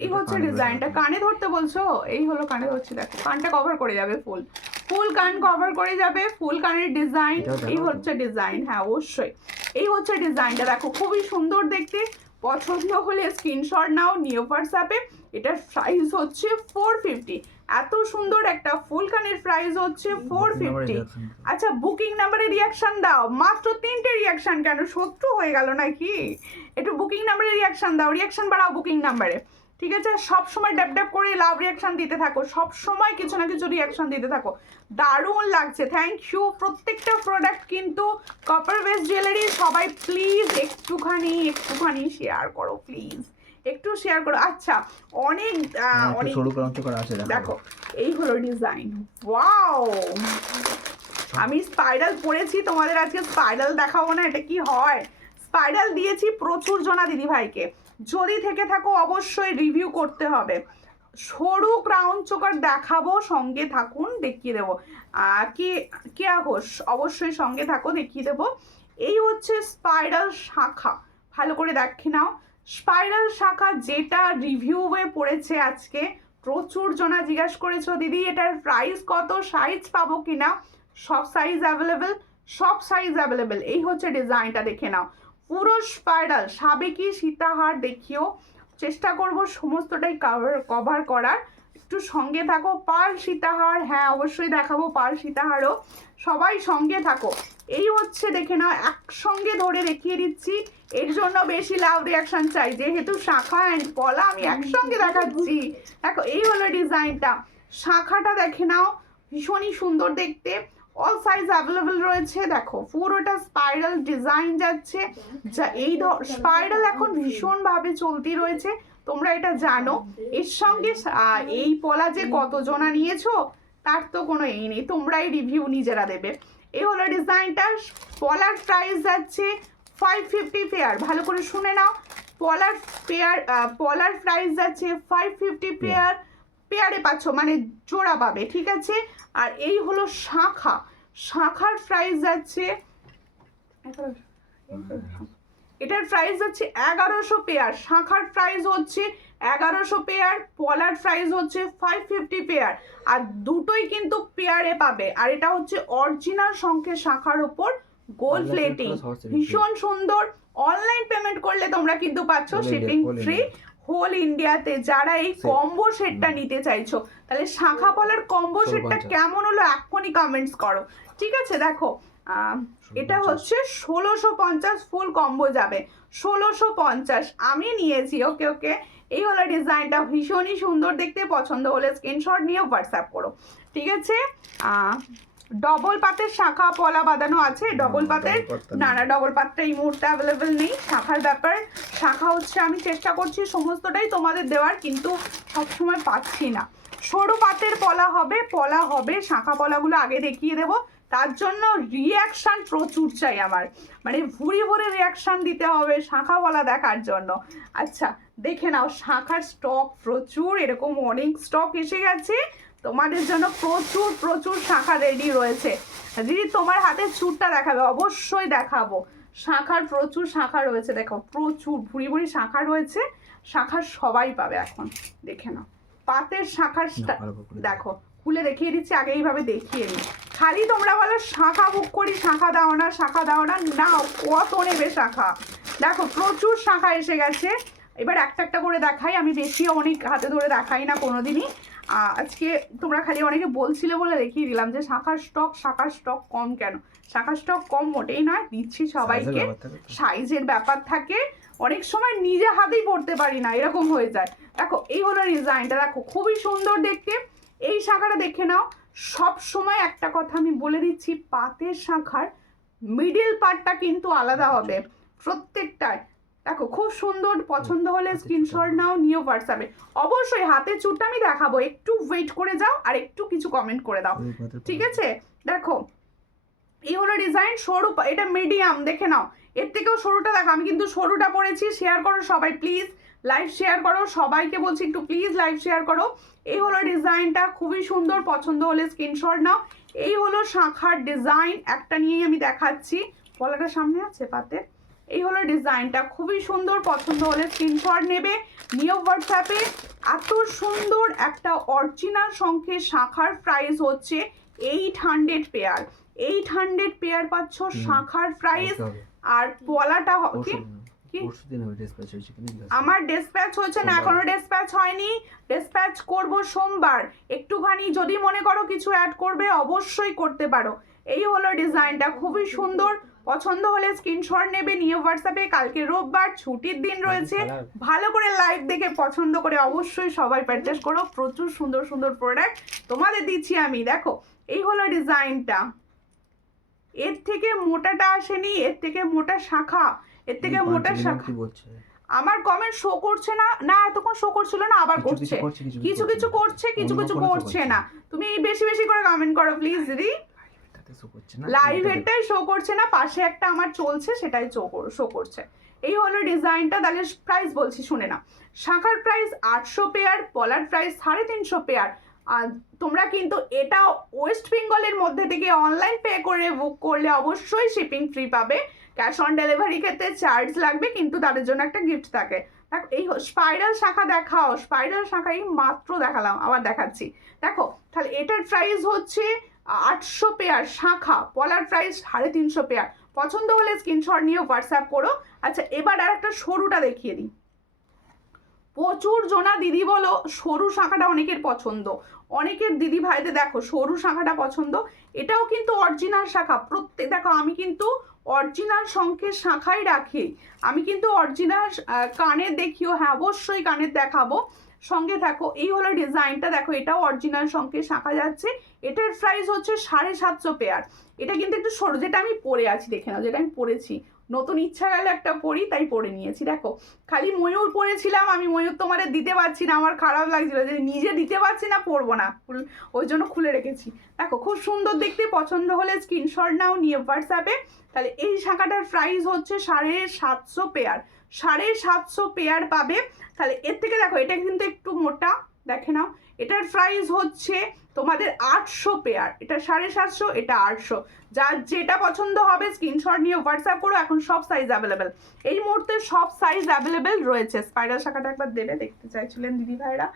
এই হচ্ছে ডিজাইনটা, কানে ধরতে বলছো? এই হলো কানে ধরছি, দেখো কানটা কভার করে যাবে, ফুল ফুল কান কভার করে যাবে, ফুল কানের ডিজাইন। এই হচ্ছে ডিজাইন, হ্যাঁ অবশ্যই এই হচ্ছে ডিজাইনটা। দেখো খুবই সুন্দর দেখতে। পছন্দ হলে স্ক্রিনশট নাও, নিয়ে হোয়াটসঅ্যাপে। এটার প্রাইস হচ্ছে 450। এত সুন্দর একটা ফুল কানের প্রাইস হচ্ছে 450। আচ্ছা বুকিং নাম্বারে রিয়াকশন দাও, মাত্র 3টে রিয়াকশন, কেন শত্রু হয়ে গেল নাকি? একটু বুকিং নাম্বারে রিয়াকশন দাও, রিয়াকশন বাড়াও বুকিং নাম্বারে, ঠিক আছে? সব সময় ড্যাপ ড্যাপ করে লাভ রিয়াকশন দিতে থাকো, সব সময় কিছু না কিছু রিয়াকশন দিতে থাকো। দারুণ লাগছে, থ্যাংক ইউ। প্রত্যেকটা প্রোডাক্ট কিন্তু কপার বেস জুয়েলারি। সবাই প্লিজ একটুখানি শেয়ার করো, প্লিজ একটু শেয়ার করো। আচ্ছা অনেক অনেক দেখো এই হলো ডিজাইন। ওয়াও, আমি স্পাইরাল পরেছি, তোমাদের আজকে স্পাইরাল দেখাবো না, এটা কি হয়? স্পাইরাল দিয়েছি প্রচুর জনা দিদি ভাইকে, যদি থেকে থাকো অবশ্যই রিভিউ করতে হবে। সরু ক্রাউন চোকার দেখাবো, সঙ্গে থাকুন দেখিয়ে দেবো। কে ঘোষ অবশ্যই সঙ্গে থাকো, দেখিয়ে দেবো। এই হচ্ছে স্পাইরাল শাখা, ভালো করে দেখে নাও। স্পাইরাল শাখা যেটা রিভিউয়ে পড়েছে আজকে, প্রচুর জনা জিজ্ঞাসা করেছো দিদি এটার প্রাইস কত, সাইজ পাবো কিনা? সব সাইজ অ্যাভেলেবেল, সব সাইজ অ্যাভেলেবেল। এই হচ্ছে ডিজাইনটা, দেখে নাও। পুরো স্পাইরাল সাবেকি সীতাহার দেখিও, চেষ্টা করব সমস্তটাই কভার করার। একটু সঙ্গে থাকো। পার্ল সীতাহার, হ্যাঁ অবশ্যই দেখাবো পার্ল সীতাহারও, সবাই সঙ্গে থাকো। এই হচ্ছে দেখে নাও, একসঙ্গে ধরে দেখিয়ে দিচ্ছি, এর জন্য বেশি লাভ রিয়াকশন চাই, যেহেতু শাখা অ্যান্ড পলা আমি একসঙ্গে দেখাচ্ছি। দেখো এই হলো ডিজাইনটা, শাখাটা দেখে নাও, ভীষণই সুন্দর দেখতে। অল সাইজ অ্যাভেলেবেল রয়েছে। দেখো পুরোটা স্পাইরাল ডিজাইন যাচ্ছে, যা এই স্পাইরাল এখন ভীষণভাবে চলতি রয়েছে, তোমরা এটা জানো। এর সঙ্গে এই পলা যে কতজনা নিয়েছো তার তো কোনো এই নেই, তোমরাই রিভিউ নিজেরা দেবে। এই হলো ডিজাইনটা। পলার প্রাইস যাচ্ছে 550 পেয়ার, ভালো করে শুনে নাও। পলার প্রাইস যাচ্ছে 550 পেয়ার, পেয়ারে পাচ্ছ মানে জোড়া পাবে, ঠিক আছে? আর এই হলো শাখা, শাখার প্রাইস যাচ্ছে, এটার প্রাইস যাচ্ছে 1100 পেয়ার, শাখার প্রাইস হচ্ছে 1100 পেয়ার, পলার প্রাইস হচ্ছে 550 পেয়ার। আর দুটোই কিন্তু পেয়ারে পাবে। আর এটা হচ্ছে অরিজিনাল শঙ্খের শাখার উপর গোল্ড প্লেটিং, ভীষণ সুন্দর। অনলাইন পেমেন্ট করলে তোমরা কিন্তু পাচ্ছ শিপিং ফ্রি হোল ইন্ডিয়াতে। যারা এই কম্বো সেটটা নিতে চাইছো, তাহলে শাখা পলার কম্বো সেটটা কেমন হলো এখনই কমেন্টস করো, ঠিক আছে? দেখো এটা হচ্ছে 1650 ফুল কম্বো যাবে, 1650 আমি নিয়েছি। ওকে ওকে, এই হলো ডিজাইনটা, ভীষণই সুন্দর দেখতে। পছন্দ হলে স্ক্রিনশট নিয়ে হোয়াটসঅ্যাপ করো, ঠিক আছে? ডবল পাতের শাখা পলা বাঁধানো আছে, ডবল পাতের না, ডবল পাতটা এই মুহূর্তে অ্যাভেলেবেল নেই। শাখার ব্যাপার, শাখা হচ্ছে আমি চেষ্টা করছি সমস্তটাই তোমাদের দেওয়ার, কিন্তু সবসময় পাচ্ছি না। সরু পাতের পলা হবে, শাখা পলাগুলো আগে দেখিয়ে দেবো, তার জন্য রিয়াকশান প্রচুর চাই আমার, মানে ভুরি ভরে রিয়াকশান দিতে হবে শাখা পলা দেখার জন্য। আচ্ছা দেখে নাও, শাখার স্টক প্রচুর, এরকম অনেক স্টক এসে গেছে তোমাদের জন্য, প্রচুর শাখা রেডি রয়েছে। দিদি তোমার হাতের চুরটা দেখাবে, অবশ্যই দেখাবো। শাঁখার প্রচুর শাঁখা রয়েছে, দেখো প্রচুর ভুড়ি ভুড়ি শাঁখা রয়েছে। শাঁখা সবাই পাবে এখন, দেখে নাও পাতের শাঁখার দেখো খুলে দেখিয়ে দিচ্ছি, আগে এইভাবে দেখিয়ে নিই। খালি তোমরা বলো শাঁখা বুক করি, শাঁখা দাও না, শাঁখা দাও না, নাও কত নেবে শাঁখা। দেখো প্রচুর শাঁখা এসে গেছে। এবার একটা একটা করে দেখাই, আমি বেশি অনেক হাতে ধরে দেখাই না কোনোদিনই। আজকে তোমরা খালি অনেকে বলছিলে বলে দেখিয়ে দিলাম যে শাঁখার স্টক কম কেন। শাঁখার স্টক কম মোটেই নয়, দিচ্ছি সবাইকে। সাইজের ব্যাপার থাকে, অনেক সময় নিজে হাতেই পড়তে পারি না, এরকম হয়ে যায়। দেখো এই হলো ডিজাইনটা, দেখো খুবই সুন্দর দেখতে। এই শাঁখাটা দেখে নাও। সব সময় একটা কথা আমি বলে দিচ্ছি, পাতের শাঁখার মিডিল পার্টটা কিন্তু আলাদা হবে প্রত্যেকটায়। দেখো খুব সুন্দর, পছন্দ হলে স্ক্রিনশট নাও, নিও হোয়াটসঅ্যাপে। অবশ্যই হাতের চুরটা আমি দেখাবো, একটু ওয়েট করে যাও আর একটু কিছু কমেন্ট করে দাও, ঠিক আছে? দেখো এই হলো ডিজাইন, সরু, এটা মিডিয়াম, দেখে নাও। এর থেকেও সরুটা দেখো, আমি কিন্তু সরুটা পরেছি। শেয়ার করো সবাই প্লিজ, লাইভ শেয়ার করো, সবাইকে বলছি একটু প্লিজ লাইভ শেয়ার করো। এই হলো ডিজাইনটা, খুবই সুন্দর, পছন্দ হলে স্ক্রিনশট নাও। এই হলো শাঁখার ডিজাইন, একটা নিয়েই আমি দেখাচ্ছি, গলাটা সামনে আছে পাতে। এই হলো ডিজাইনটা, খুবই সুন্দর, পছন্দ হলে স্ক্রিনশট নেবে, নিও হোয়াটসঅ্যাপে। এত সুন্দর একটা অরিজিনাল শঙ্খের শাঁখার প্রাইস হচ্ছে 800 পেয়ার। 800 পেয়ার পাচ্ছ শাঁখার প্রাইস। আর পলাটা কি আমার ডিসপ্যাচ হচ্ছে না, এখনো ডিসপ্যাচ হয়নি, ডিসপ্যাচ করব সোমবার। একটুখানি যদি মনে করো কিছু অ্যাড করবে অবশ্যই করতে পারো। এই হলো ডিজাইনটা, খুবই সুন্দর, পছন্দ হলে স্ক্রিনশট নেবে, নিয়ে হোয়াটসঅ্যাপে। কালকে রোববার, ছুটির দিন রয়েছে, ভালো করে লাইভ দেখে পছন্দ করে অবশ্যই সবাই পারচেস করো। প্রচুর সুন্দর সুন্দর প্রোডাক্ট তোমাদের দিচ্ছি আমি। দেখো এই হলো ডিজাইনটা, এর থেকে মোটাটা আসেনি, এর থেকে মোটা শাখা, এর থেকে মোটা শাখা। আমার কমেন্ট শো করছে না, না এতক্ষণ শো করছিল না, আবার করছে, কিছু কিছু করছে, কিছু কিছু করছে না। তুমি বেশি বেশি করে কমেন্ট করো প্লিজ দিদি। লাইভেরটাই শো করছে না, পাশে একটা আমার চলছে সেটাই শো করছে। এই হলো ডিজাইনটা। তাহলে প্রাইস বলছি শুনে না। শাখার প্রাইস 800 পেয়ার, পলার প্রাইস 350 পেয়ার। আর তোমরা কিন্তু এটা ওয়েস্ট বেঙ্গলের মধ্যে থেকে অনলাইন পে করে বুক করলে অবশ্যই শিপিং ফ্রি পাবে। ক্যাশ অন ডেলিভারি ক্ষেত্রে চার্জ লাগবে, কিন্তু তাদের জন্য একটা গিফট থাকে। দেখো এই স্পাইরাল শাখা দেখাও, স্পাইরাল শাখা এই মাত্র দেখালাম, আবার দেখাচ্ছি। দেখো তাহলে এটার প্রাইস হচ্ছে 800 পেয়ার শাখা, পলার প্রাইস 350 পেয়ার। পছন্দ হলে স্ক্রিনশট নিয়ে হোয়াটসঅ্যাপ করো। আচ্ছা এবার আর একটা সরুটা দেখিয়ে দিই। প্রচুর জনা দিদি বলো সরু শাখাটা অনেকের পছন্দ, অনেকের দিদি ভাইদের দেখো সরু শাখাটা পছন্দ। এটাও কিন্তু অরিজিনাল শাখা, প্রত্যেক দেখো আমি কিন্তু অরিজিনাল শঙ্খের শাখাই রাখি। আমি কিন্তু অরিজিনাল কানের দেখিও, হ্যাঁ অবশ্যই কানের দেখাবো, সঙ্গে থাকো। এই হলো ডিজাইনটা, দেখো এটাও অরিজিনাল শঙ্খের শাখা যাচ্ছে। এটার প্রাইস হচ্ছে 750 পেয়ার। এটা কিন্তু একটু সরু, যেটা আমি পরে আছি দেখে নাও, যেটা আমি পরেছি, নতুন ইচ্ছা গেল একটা পরি তাই পরে নিয়েছি। দেখো খালি ময়ূর পরেছিলাম, আমি ময়ূর তোমাদের দিতে পারছি না, আমার খারাপ লাগছিল যে নিজে দিতে পারছি না, পরবো না, ওই জন্য খুলে রেখেছি। দেখো খুব সুন্দর দেখতে, পছন্দ হলে স্ক্রিনশট নাও, নিয়ে হোয়াটসঅ্যাপে। তাহলে এই শাখাটার প্রাইস হচ্ছে 750 পেয়ার, 750 পেয়ার পাবে। তাহলে এর থেকে দেখো এটা কিন্তু একটু মোটা, দেখে নাও। এটার প্রাইস হচ্ছে তোমাদের 800 পেয়ার, এটা 750, এটা 800। যার যেটা পছন্দ হবে স্ক্রিনশট নিয়ে হোয়াটসঅ্যাপ করো। এখন সব সাইজ অ্যাভেলেবেল, এই মুহূর্তে সব সাইজ অ্যাভেলেবেল রয়েছে। স্পাইরাল শাখাটা একবার দেবে, দেখতে চাইছিলেন দিদি ভাইরা,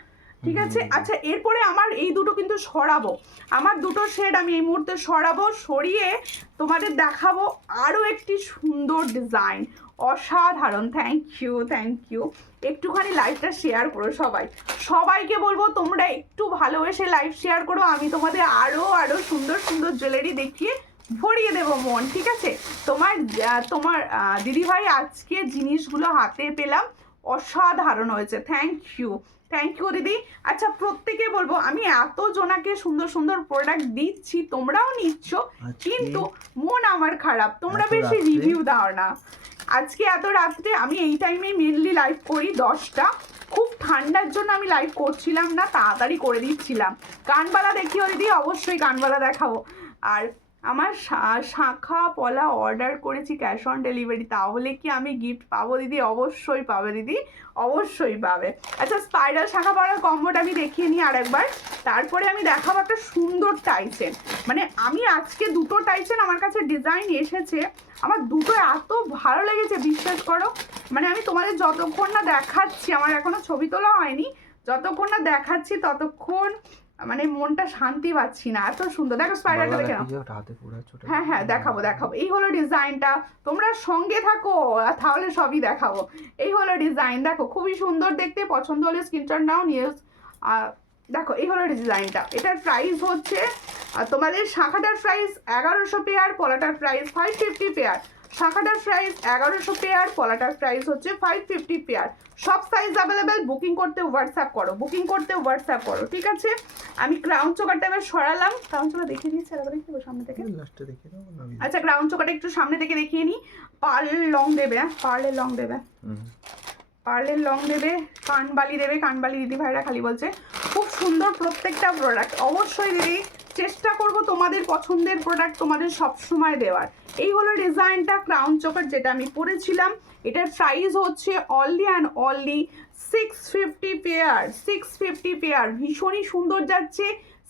ঠিক আছে? আচ্ছা এরপরে আমার এই দুটো কিন্তু সরাবো, আমার দুটো শেড আমি এই মুহূর্তে সরাবো, সরিয়ে তোমাদের দেখাবো আরও একটি সুন্দর ডিজাইন, অসাধারণ। Thank you. একটুখানি লাইভটা শেয়ার করো সবাই, সবাইকে বলবো তোমরা একটু ভালোবেসে লাইভ শেয়ার করো। আমি তোমাদের আরও সুন্দর সুন্দর জুয়েলারি দেখিয়ে ভরিয়ে দেবো মন, ঠিক আছে? তোমার দিদিভাই আজকে জিনিসগুলো হাতে পেলাম, অসাধারণ হয়েছে। থ্যাংক ইউ দিদি। আচ্ছা প্রত্যেকে বলবো, আমি এত জনাকে সুন্দর সুন্দর প্রোডাক্ট দিচ্ছি, তোমরাও নিচ্ছ, কিন্তু মন আমার খারাপ, তোমরা বেশি রিভিউ দাও না। আজকে এত রাত্রে, আমি এই টাইমে মেনলি লাইভ করি 10টা, খুব ঠান্ডার জন্য আমি লাইভ করছিলাম না, তাড়াতাড়ি করে দিচ্ছিলাম। কানবালা দেখিও দিদি, অবশ্যই কানবালা দেখাবো। আর আমার শাখা পলা অর্ডার করেছি ক্যাশ অন ডেলিভারি, তাহলে কি আমি গিফট পাবো দিদি? অবশ্যই পাবে দিদি, অবশ্যই পাবে। আচ্ছা স্পাইরাল শাখা পলার কম্বোটা আমি দেখিয়ে নিই আরেকবার, তারপরে আমি দেখাবো একটা সুন্দর টাইচেন। মানে আমি আজকে দুটো টাইচেন আমার কাছে ডিজাইন এসেছে, আমার দুটো এত ভালো লেগেছে বিশ্বাস করো। মানে আমি তোমাদের যতক্ষণ না দেখাচ্ছি, আমার এখনো ছবি তোলা হয়নি, যতক্ষণ না দেখাচ্ছি ততক্ষণ মানে মনটা শান্তি পাচ্ছি না, এত সুন্দর। দেখো স্পাইরালটা দেখে নাও। হ্যাঁ হ্যাঁ দেখাবো দেখাবো। এই হলো ডিজাইনটা, তোমরা সঙ্গে থাকো তাহলে সবই দেখাবো। এই হলো ডিজাইন, দেখো খুবই সুন্দর দেখতে, পছন্দ হলে স্ক্রিনশট নাও নিয়ে। দেখো এই হলো ডিজাইনটা। এটার প্রাইস হচ্ছে তোমাদের শাখাটার প্রাইস 1100 পেয়ার, পলাটার প্রাইস 550 পেয়ার। শাখাটার প্রাইস 1100 পেয়ার, পলাটার প্রাইস হচ্ছে 550 পেয়ার। সব সাইজ অ্যাভেলেবেল, বুকিং করতে হোয়াটসঅ্যাপ করো, বুকিং করতে হোয়াটসঅ্যাপ করো, ঠিক আছে। আমি ক্রাউন চোকারটা এবার সরালাম, ক্রাউন চোকা দেখিয়ে দিয়েছি, আবার দেখতে সামনে থেকে। আচ্ছা ক্রাউন চোকাটা একটু সামনে থেকে দেখিয়ে নিই। পার্লের লং দেবে, হ্যাঁ পার্লের লং দেবে, পার্লের লং দেবে, কানবালি দেবে। কানবালি দিদি ভাইরা খালি বলছে খুব সুন্দর প্রত্যেকটা প্রোডাক্ট। অবশ্যই দিদি চেষ্টা করব তোমাদের পছন্দের প্রোডাক্ট তোমাদের সবসময় দেওয়ার। এই হলো ডিজাইনটা ক্রাউন চোকার যেটা আমি পরেছিলাম। এটার প্রাইস হচ্ছে only and only 650 pair, 650 pair. ভীষণই সুন্দর যাচ্ছে,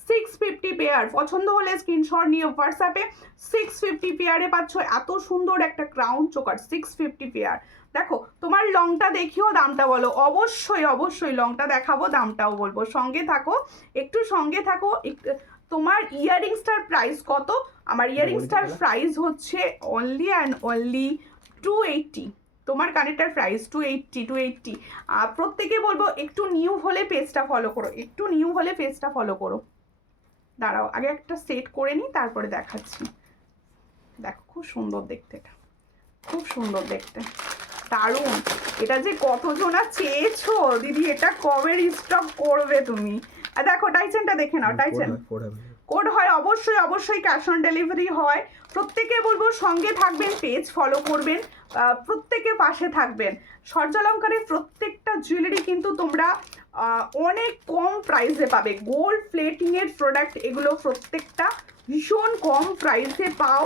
650 পেয়ার। পছন্দ হলে স্ক্রিনশট নিয়ে হোয়াটসঅ্যাপে 650 পেয়ারে পাচ্ছ এত সুন্দর একটা ক্রাউন চোকার, 650 পেয়ার। দেখো তোমার লংটা দেখিও দামটা বলো। অবশ্যই অবশ্যই লংটা দেখাবো, দামটাও বলবো, সঙ্গে থাকো, একটু সঙ্গে থাকো। তোমার ইয়াররিংসটার প্রাইস কত? আমার ইয়াররিংসটার প্রাইস হচ্ছে অনলি অ্যান্ড অনলি 280। তোমার কানেরটার প্রাইস 280। প্রত্যেকে বলবো একটু নিউ হলে পেজটা ফলো করো, একটু নিউ হলে পেজটা ফলো করো। দাঁড়াও আগে একটা সেট করে নিই তারপরে দেখাচ্ছি। দেখো খুব সুন্দর দেখতে, এটা খুব সুন্দর দেখতে, দারুণ। এটা যে কতজনা চেয়েছো দিদি, এটা কবে স্টক করবে তুমি? আর দেখো টাইচেনটা দেখে নাও, টাইচেন কোড হয়, অবশ্যই অবশ্যই ক্যাশ অন ডেলিভারি হয়। প্রত্যেকে বলবো সঙ্গে থাকবেন, পেজ ফলো করবেন, প্রত্যেকে পাশে থাকবেন। সূর্যালঙ্কারের প্রত্যেকটা জুয়েলারি কিন্তু তোমরা অনেক কম প্রাইসে পাবে। গোল্ড প্লেটিংয়ের প্রোডাক্ট এগুলো প্রত্যেকটা ভীষণ কম প্রাইসে পাও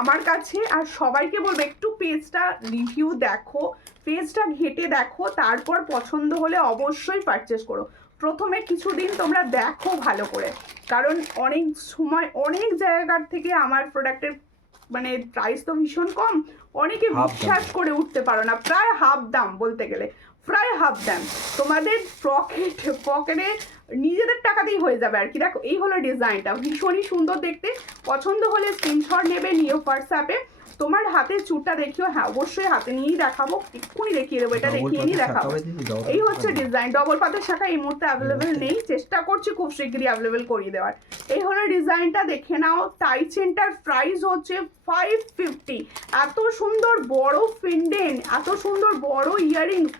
আমার কাছে। আর সবাইকে বলবো একটু পেজটা রিভিউ দেখো, পেজটা ঘেটে দেখো, তারপর পছন্দ হলে অবশ্যই পারচেস করো। প্রথমে কিছুদিন তোমরা দেখো ভালো করে, কারণ অনেক সময় অনেক জায়গার থেকে আমার প্রোডাক্টের মানে প্রাইস তো ভীষণ কম, অনেকে বিশ্বাস করে উঠতে পারো না। প্রায় হাফ দাম বলতে গেলে, প্রায় হাফ দাম তোমাদের পকেটে নিজেদের টাকাতেই হয়ে যাবে আর কি। দেখো এই হলো ডিজাইনটা, ভীষণই সুন্দর দেখতে। পছন্দ হলে স্ক্রিনশট নেবে, নিয়ে হোয়াটসঅ্যাপে। তোমার হাতের চুটটা দেখিও, হ্যাঁ অবশ্যই হাতে নিয়েই দেখাবো, এক্ষুনি দেখিয়ে দেবো, এটা দেখিয়ে নিই দেখাবো। এই হচ্ছে ডিজাইন। ডবল পাতের শাখা এই মুহূর্তে অ্যাভেলেবেল নেই, চেষ্টা করছি খুব শীঘ্রই অ্যাভেলেবেল করিয়ে দেওয়ার। এই হলো ডিজাইনটা, দেখে নাও। টাইচেনটার প্রাইস হচ্ছে 550। এত সুন্দর বড় ফিন্ডেন, এত সুন্দর বড় ইয়াররিংস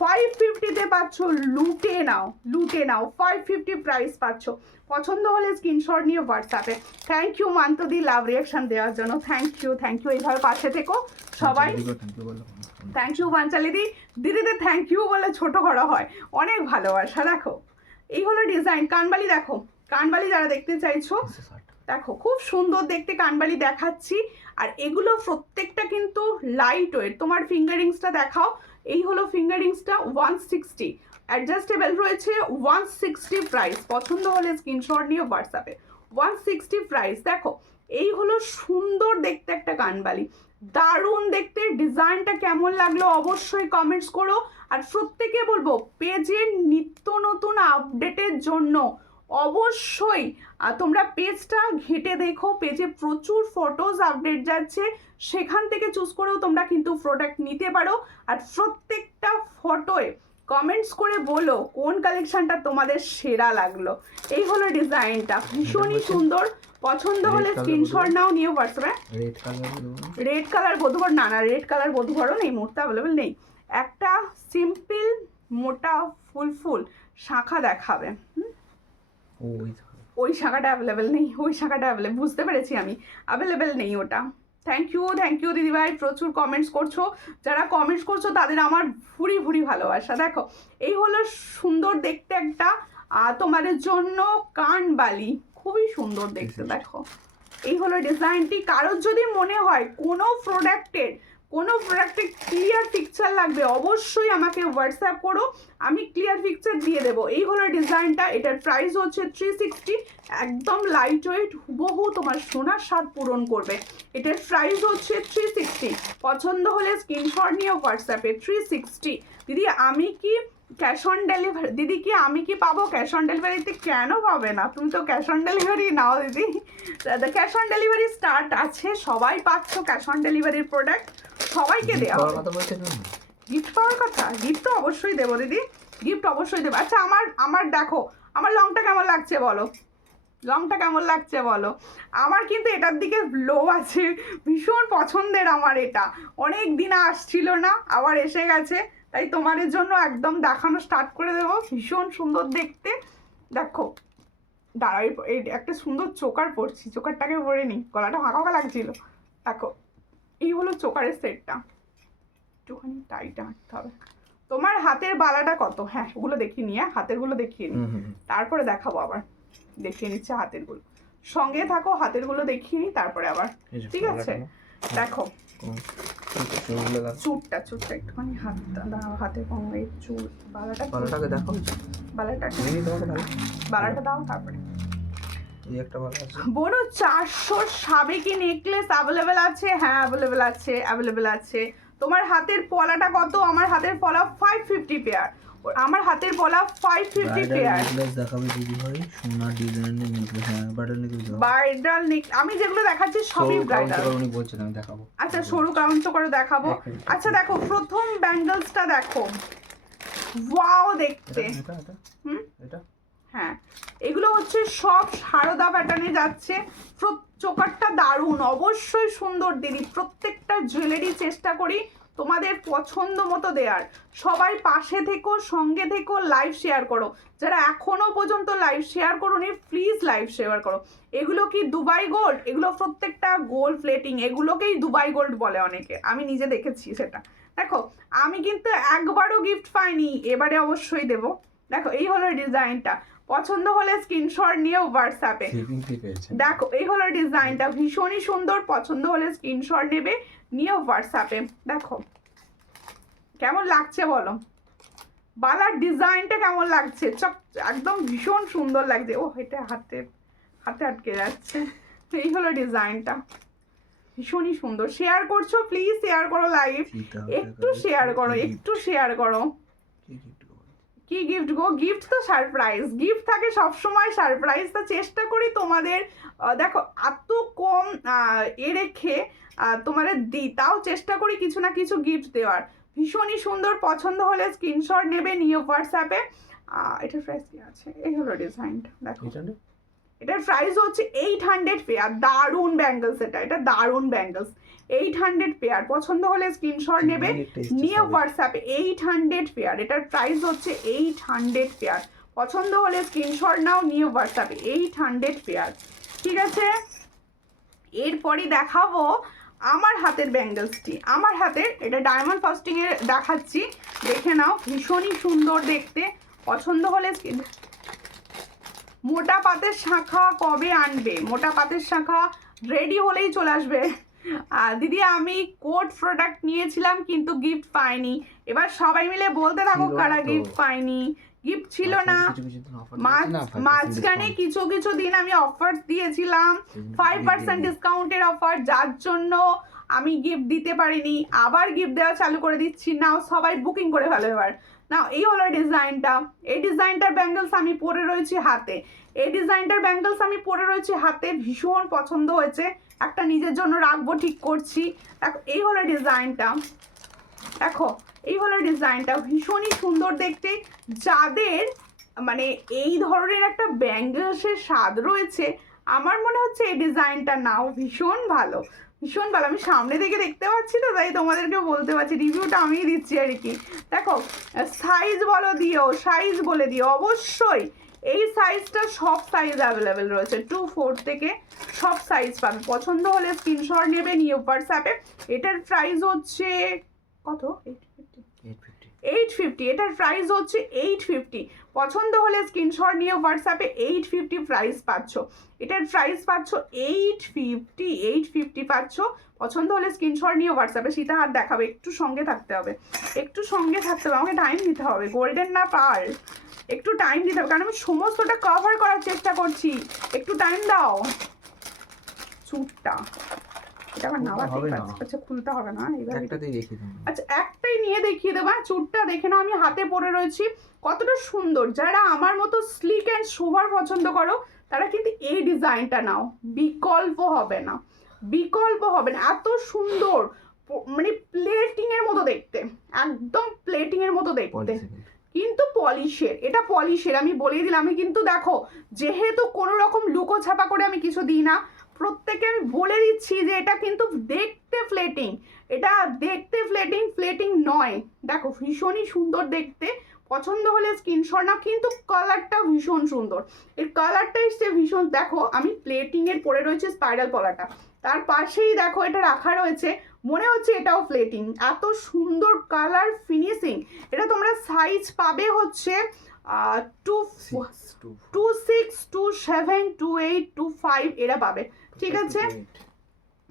550-তে পাচ্ছ। লুটে নাও, লুটে নাও, 550 প্রাইস পাচ্ছ। পছন্দ হলে স্ক্রিনশট নিয়ে হোয়াটসঅ্যাপে। থ্যাংক ইউ মান্তদি লাভ রিয়াকশন দেওয়ার জন্য, থ্যাংক ইউ, থ্যাংক ইউ। এইভাবে পাশে থেকো সবাই। থ্যাংক ইউ বাঞ্চালিদি, দিদিদের থ্যাংক ইউ বলে ছোট করা হয়, অনেক ভালোবাসা। দেখো এই হলো ডিজাইন। কানবালি দেখো, কানবালি যারা দেখতে চাইছো দেখো খুব সুন্দর দেখতে কানবালি দেখাচ্ছি। আর এগুলো প্রত্যেকটা কিন্তু লাইট ওয়েট। তোমার ফিঙ্গারিংসটা দেখাও। এই হলো ফিঙ্গারিংসটা 160, অ্যাডজাস্টেবল রয়েছে, 160 প্রাইস। পছন্দ হলে স্ক্রিনশট নিয়ে হোয়াটসঅ্যাপে, 160 প্রাইস। দেখো এই হলো সুন্দর দেখতে একটা কানবালি, দারুণ দেখতে। ডিজাইনটা কেমন লাগলো অবশ্যই কমেন্টস করো। আর প্রত্যেকে বলবো পেজের নিত্য নতুন আপডেটের জন্য অবশ্যই তোমরা পেজটা ঘেটে দেখো, পেজে প্রচুর ফটোজ আপডেট যাচ্ছে, সেখান থেকে চুজ করেও তোমরা কিন্তু প্রোডাক্ট নিতে পারো। আর প্রত্যেকটা ফটোয় কমেন্টস করে বলো কোন কালেকশনটা তোমাদের সেরা লাগলো। এই হলো ডিজাইনটা, ভীষণই সুন্দর। পছন্দ হলে স্ক্রিনশট নাও, নিয়ে হোয়াটসঅ্যাপে। রেড কালার বধুবর, না না রেড কালার বধুবরও নেই মুহূর্তে অ্যাভেলেবেল নেই। একটা সিম্পল মোটা ফুল শাখা দেখাবে। ওই শাখাটা অ্যাভেলেবেল নেই, ওই শাখাটা অ্যাভেলেবেল, বুঝতে পেরেছি আমি, অ্যাভেলেবেল নেই ওটা। থ্যাংক ইউ দিদিভাই, প্রচুর কমেন্টস করছো। যারা কমেন্টস করছো তাদের আমার ভুরি ভুরি ভালোবাসা। দেখো এই হলো সুন্দর দেখতে একটা তোমাদের জন্য কানবালি, খুবই সুন্দর দেখতে। দেখো এই হলো ডিজাইনটি। কারোর যদি মনে হয় কোনো প্রোডাক্টের ক্লিয়ার পিকচার লাগবে, অবশ্যই আমাকে হোয়াটসঅ্যাপ করো, আমি ক্লিয়ার পিকচার দিয়ে দেবো। এই হলো ডিজাইনটা, এটার প্রাইস হচ্ছে 360, একদম লাইট ওয়েট, হুবহু তোমার সোনার স্বাদ পূরণ করবে। এটার প্রাইস হচ্ছে 360। পছন্দ হলে স্ক্রিনশট নিয়ে হোয়াটসঅ্যাপে। 360। দিদি আমি কি ক্যাশ অন ডেলিভারি, দিদি কি আমি কি পাবো ক্যাশ অন ডেলিভারিতে? কেন পাবে না, তুমি তো ক্যাশ অন ডেলিভারি নাও দিদি। ক্যাশ অন ডেলিভারি স্টার্ট আছে, সবাই পাচ্ছ ক্যাশ অন ডেলিভারির প্রোডাক্ট, সবাইকে দেওয়া হবে। গিফট পাওয়ার কথা, গিফট তো অবশ্যই দেবো দিদি, গিফট অবশ্যই দেবো। আচ্ছা আমার দেখো আমার লংটা কেমন লাগছে বলো, লংটা কেমন লাগছে বলো। আমার কিন্তু এটার দিকে লো আছে, ভীষণ পছন্দের আমার এটা, অনেক দিন আসছিল না, আবার এসে গেছে, তাই তোমাদের জন্য একদম দেখানো স্টার্ট করে দেবো। ভীষণ সুন্দর দেখতে, দেখো দাঁড়াই, এই একটা সুন্দর চোকার পরছি, চোকারটাকে পরে নিই, গলাটা ফাঁকা ফাঁকা লাগছিল। দেখো এই হলো চোকারের সেটটা, একটুখানি টাইট হাঁটতে হবে। তোমার হাতের বালাটা কত? হ্যাঁ ওগুলো দেখিয়ে নিয়ে, হাতেরগুলো দেখিয়ে নি, তারপরে দেখাবো আবার, দেখিয়ে নিচ্ছে হাতেরগুলো, সঙ্গে থাকো, হাতেরগুলো দেখিয়ে নি তারপরে আবার, ঠিক আছে? দেখো চুটটা একটুখানি হাতটা দাও, হাতের কমে চুল, বালাটাকে দেখো, বালাটা দাও, তারপরে এই একটা ভালো আছে। বড় 400 সাবেকি নেকলেস অ্যাভেলেবেল আছে, হ্যাঁ অ্যাভেলেবেল আছে। তোমার হাতের পলাটা কত? আমার হাতের পলা 550 পেয়ার, আমার হাতের পলা 550 পেয়ার। নেকলেস দেখাবে দিদি ভাই, সোনার ডিজাইনের নেকলেস, হ্যাঁ ব্রাইডাল নেকলেস, ব্রাইডাল আমি যেগুলো দেখাচ্ছি সবই ব্রাইডাল। উনি বলছেন আমি দেখাবো। আচ্ছা সরু কাউন্ট করে দেখাবো। আচ্ছা দেখো প্রথম ব্যাঙ্গলসটা দেখো, ওয়াও দেখতে, এটা হ্যাঁ এগুলো হচ্ছে সব সারদা প্যাটার্নে যাচ্ছে, চোকারটা দারুণ, অবশ্যই সুন্দর দিদি, প্রত্যেকটা জুয়েলারি চেষ্টা করি তোমাদের পছন্দ মতো দেওয়ার। সবাই পাশে থেকো, সঙ্গে থেকো, লাইভ শেয়ার করো, যারা এখনো পর্যন্ত লাইভ শেয়ার করোনি প্লিজ লাইভ শেয়ার করো। এগুলো কি দুবাই গোল্ড? এগুলো প্রত্যেকটা গোল্ড প্লেটিং, এগুলোকেই দুবাই গোল্ড বলে অনেকে, আমি নিজে দেখেছি সেটা। দেখো আমি কিন্তু একবারও গিফট পাইনি, এবারে অবশ্যই দেবো। দেখো এই হলো ডিজাইনটা, পছন্দ হলে স্ক্রিনশট নিয়ে হোয়াটসঅ্যাপে। দেখো এই হলো ডিজাইনটা, ভীষণই সুন্দর, পছন্দ হলে স্ক্রিনশট নেবে, নিয়ে হোয়াটসঅ্যাপে। দেখো কেমন লাগছে বলো, বালার ডিজাইনটা কেমন লাগছে, একদম ভীষণ সুন্দর লাগছে। ও এটা হাতে আটকে যাচ্ছে। এই হলো ডিজাইনটা, ভীষণই সুন্দর। শেয়ার করছো প্লিজ, শেয়ার করো লাইভ, একটু শেয়ার করো। কি গিফট গো? গিফট তো সারপ্রাইজ, গিফট থাকে সবসময় সারপ্রাইজ, তো চেষ্টা করি তোমাদের দেখো এত কম রেখে তোমাদের দিই, তাও চেষ্টা করি কিছু না কিছু গিফট দেওয়ার। ভীষণই সুন্দর, পছন্দ হলে স্ক্রিনশট নেবে, নিয়ে হোয়াটসঅ্যাপে। এটার প্রাইস কি আছে? এই হলো ডিজাইনটা, দেখো এটার প্রাইস হচ্ছে 800 পেয়ার, দারুন ব্যাঙ্গলস, এটা দারুন ব্যাঙ্গলস, 800 পেয়ার। পছন্দ হলে স্ক্রিনশট নেবে, নিয়ে হোয়াটসঅ্যাপে। 800 পেয়ার, এটার প্রাইস হচ্ছে 800 পেয়ার। পছন্দ হলে স্ক্রিনশট নাও, নিয়ে হোয়াটসঅ্যাপে। 800 পেয়ার, ঠিক আছে? এরপরই দেখাবো আমার হাতের ব্যাঙ্গলসটি, আমার হাতের, এটা ডায়মন্ড ফাস্টিং এর দেখাচ্ছি, দেখে নাও, ভীষণই সুন্দর দেখতে। পছন্দ হলে মোটা পাতের শাঁখা কবে আনবে? মোটা পাতের শাঁখা রেডি হলেই চলে আসবে। দিদি আমি কোড প্রোডাক্ট নিয়েছিলাম কিন্তু গিফট পাইনি, এবার সবাই মিলে বলতে থাকো কারা গিফট পাইনি। গিফট ছিল না, মাঝখানে কিছু দিন আমি অফার দিয়েছিলাম, 5% ডিসকাউন্টের অফার, যার জন্য আমি গিফট দিতে পারিনি, আবার গিফট দেওয়া চালু করে দিচ্ছি। নাও সবাই বুকিং করে ফেলো এবার। নাও এই হলো ডিজাইনটা, এই ডিজাইনটার ব্যাঙ্গলস আমি পরে রয়েছি হাতে, ভীষণ পছন্দ হয়েছে, একটা নিজের জন্য রাখবো ঠিক করছি। দেখো এই হলো ডিজাইনটা, ভীষণই সুন্দর দেখতে। যাদের মানে এই ধরনের একটা ব্যাঙ্গলসের স্বাদ রয়েছে, আমার মনে হচ্ছে এই ডিজাইনটা নাও, ভীষণ ভালো। আমি সামনে থেকে দেখতে পাচ্ছি তো, তাই তোমাদেরকে বলতে পারছি, রিভিউটা আমিই দিচ্ছি আর কি। দেখো সাইজ বলে দিও অবশ্যই। এই সাইজটা সব সাইজ অ্যাভেলেবেল রয়েছে, 2-4 থেকে সব সাইজ পাবে। পছন্দ হলে স্ক্রিনশট নেবে, নিয়ে হোয়াটসঅ্যাপে। এটার প্রাইস হচ্ছে কত? 850, এটার প্রাইস হচ্ছে 850। পছন্দ হলে স্ক্রিনশট নিয়ে হোয়াটসঅ্যাপে 850 প্রাইস পাচ্ছ। এটার প্রাইস পাচ্ছ 850 পাচ্ছ। পছন্দ হলে স্ক্রিনশট নিয়ে হোয়াটসঅ্যাপে। সীতা হাত দেখাবে, একটু সঙ্গে থাকতে হবে, একটু সঙ্গে থাকতে হবে, আমাকে টাইম দিতে হবে। গোল্ডেন না পার্ল, একটু টাইম দিতে হবে, কারণ আমি সমস্তটা কভার করার চেষ্টা করছি। একটু টাইম দাও। চুটটা এটা আমার নাওয়া ঠিক আছে। আচ্ছা খুলতে হবে না এইভাবে, একটাতেই দেখিয়ে দেবো। আচ্ছা একটাই নিয়ে দেখিয়ে দেবো। চুটটা দেখে নাও, আমি হাতে পরে রয়েছি কতটা সুন্দর। যারা আমার মতো স্লিক অ্যান্ড সোভার পছন্দ করো তারা কিন্তু এই ডিজাইনটা নাও, বিকল্প হবে না, বিকল্প হবে না। এত সুন্দর, মানে প্লেটিং এর মতো দেখতে, একদম প্লেটিং এর মতো দেখতে, কিন্তু পলিশের। এটা পলিশের, আমি বলেই দিলাম। আমি কিন্তু দেখো, যেহেতু কোনো রকম লুকো ছাপা করে আমি কিছু দিই না, প্রত্যেকে আমি বলে দিচ্ছি যে এটা কিন্তু দেখতে ফ্লেটিং, এটা দেখতে ফ্লেটিং, ফ্লেটিং নয়। দেখো ভীষণই সুন্দর দেখতে। পছন্দ হলে স্ক্রিনশট না, কিন্তু কালারটা ভীষণ সুন্দর। এর কালারটা এসছে ভীষণ। দেখো আমি প্লেটিং এর পরে রয়েছে স্পাইরাল পলাটা, তার পাশেই দেখো এটা রাখা রয়েছে, মনে হচ্ছে এটাও প্লেটিং। এত সুন্দর কালার ফিনিশিং। এটা তোমরা সাইজ পাবে হচ্ছে 26, 27, 28, 25 এরা পাবে, ঠিক আছে।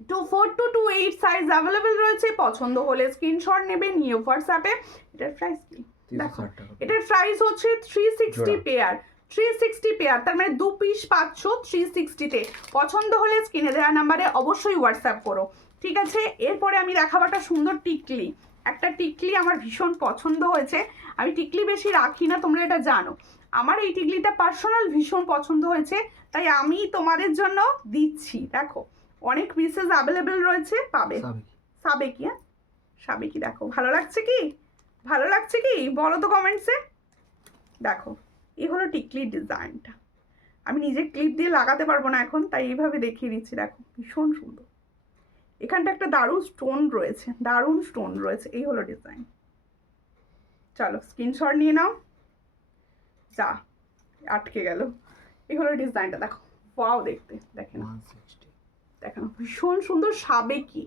24 to 28 সাইজ অ্যাভেলেবেল রয়েছে। পছন্দ হলে স্ক্রিনশট নেবে, নিয়ে হোয়াটসঅ্যাপে। এটার প্রাইস কি দেখো, এটার প্রাইস হচ্ছে 360 পেয়ার, 360 পেয়ার, তার মানে 2 পিস পাচ্ছ 360-তে। পছন্দ হলে স্ক্রিনে দেওয়া নাম্বারে অবশ্যই হোয়াটসঅ্যাপ করো, ঠিক আছে। এরপরে আমি দেখাবো একটা সুন্দর টিকলি। একটা টিকলি আমার ভীষণ পছন্দ হয়েছে। আমি টিকলি বেশি রাখি না, তোমরা এটা জানো। আমার এই টিকলিটা পার্সোনাল ভীষণ পছন্দ হয়েছে, তাই আমি তোমাদের জন্য দিচ্ছি। দেখো অনেক পিসেস অ্যাভেলেবেল রয়েছে, পাবে। সাবেকি, হ্যাঁ সাবেকি। দেখো ভালো লাগছে কি, ভালো লাগছে কি বলো তো কমেন্টসে। দেখো এই হলো টিকলির ডিজাইনটা। আমি নিজে ক্লিপ দিয়ে লাগাতে পারবো না এখন, তাই এইভাবে দেখিয়ে দিচ্ছি। দেখো ভীষণ সুন্দর। এখানটা একটা দারুণ স্টোন রয়েছে, দারুণ স্টোন রয়েছে। এই হলো ডিজাইন। চলো স্ক্রিনশট নিয়ে নাও। যা আটকে গেল। এই হলো ডিজাইনটা। দেখো ওয়াও দেখতে, দেখে না, দেখেন ভীষণ সুন্দর। সাবেকি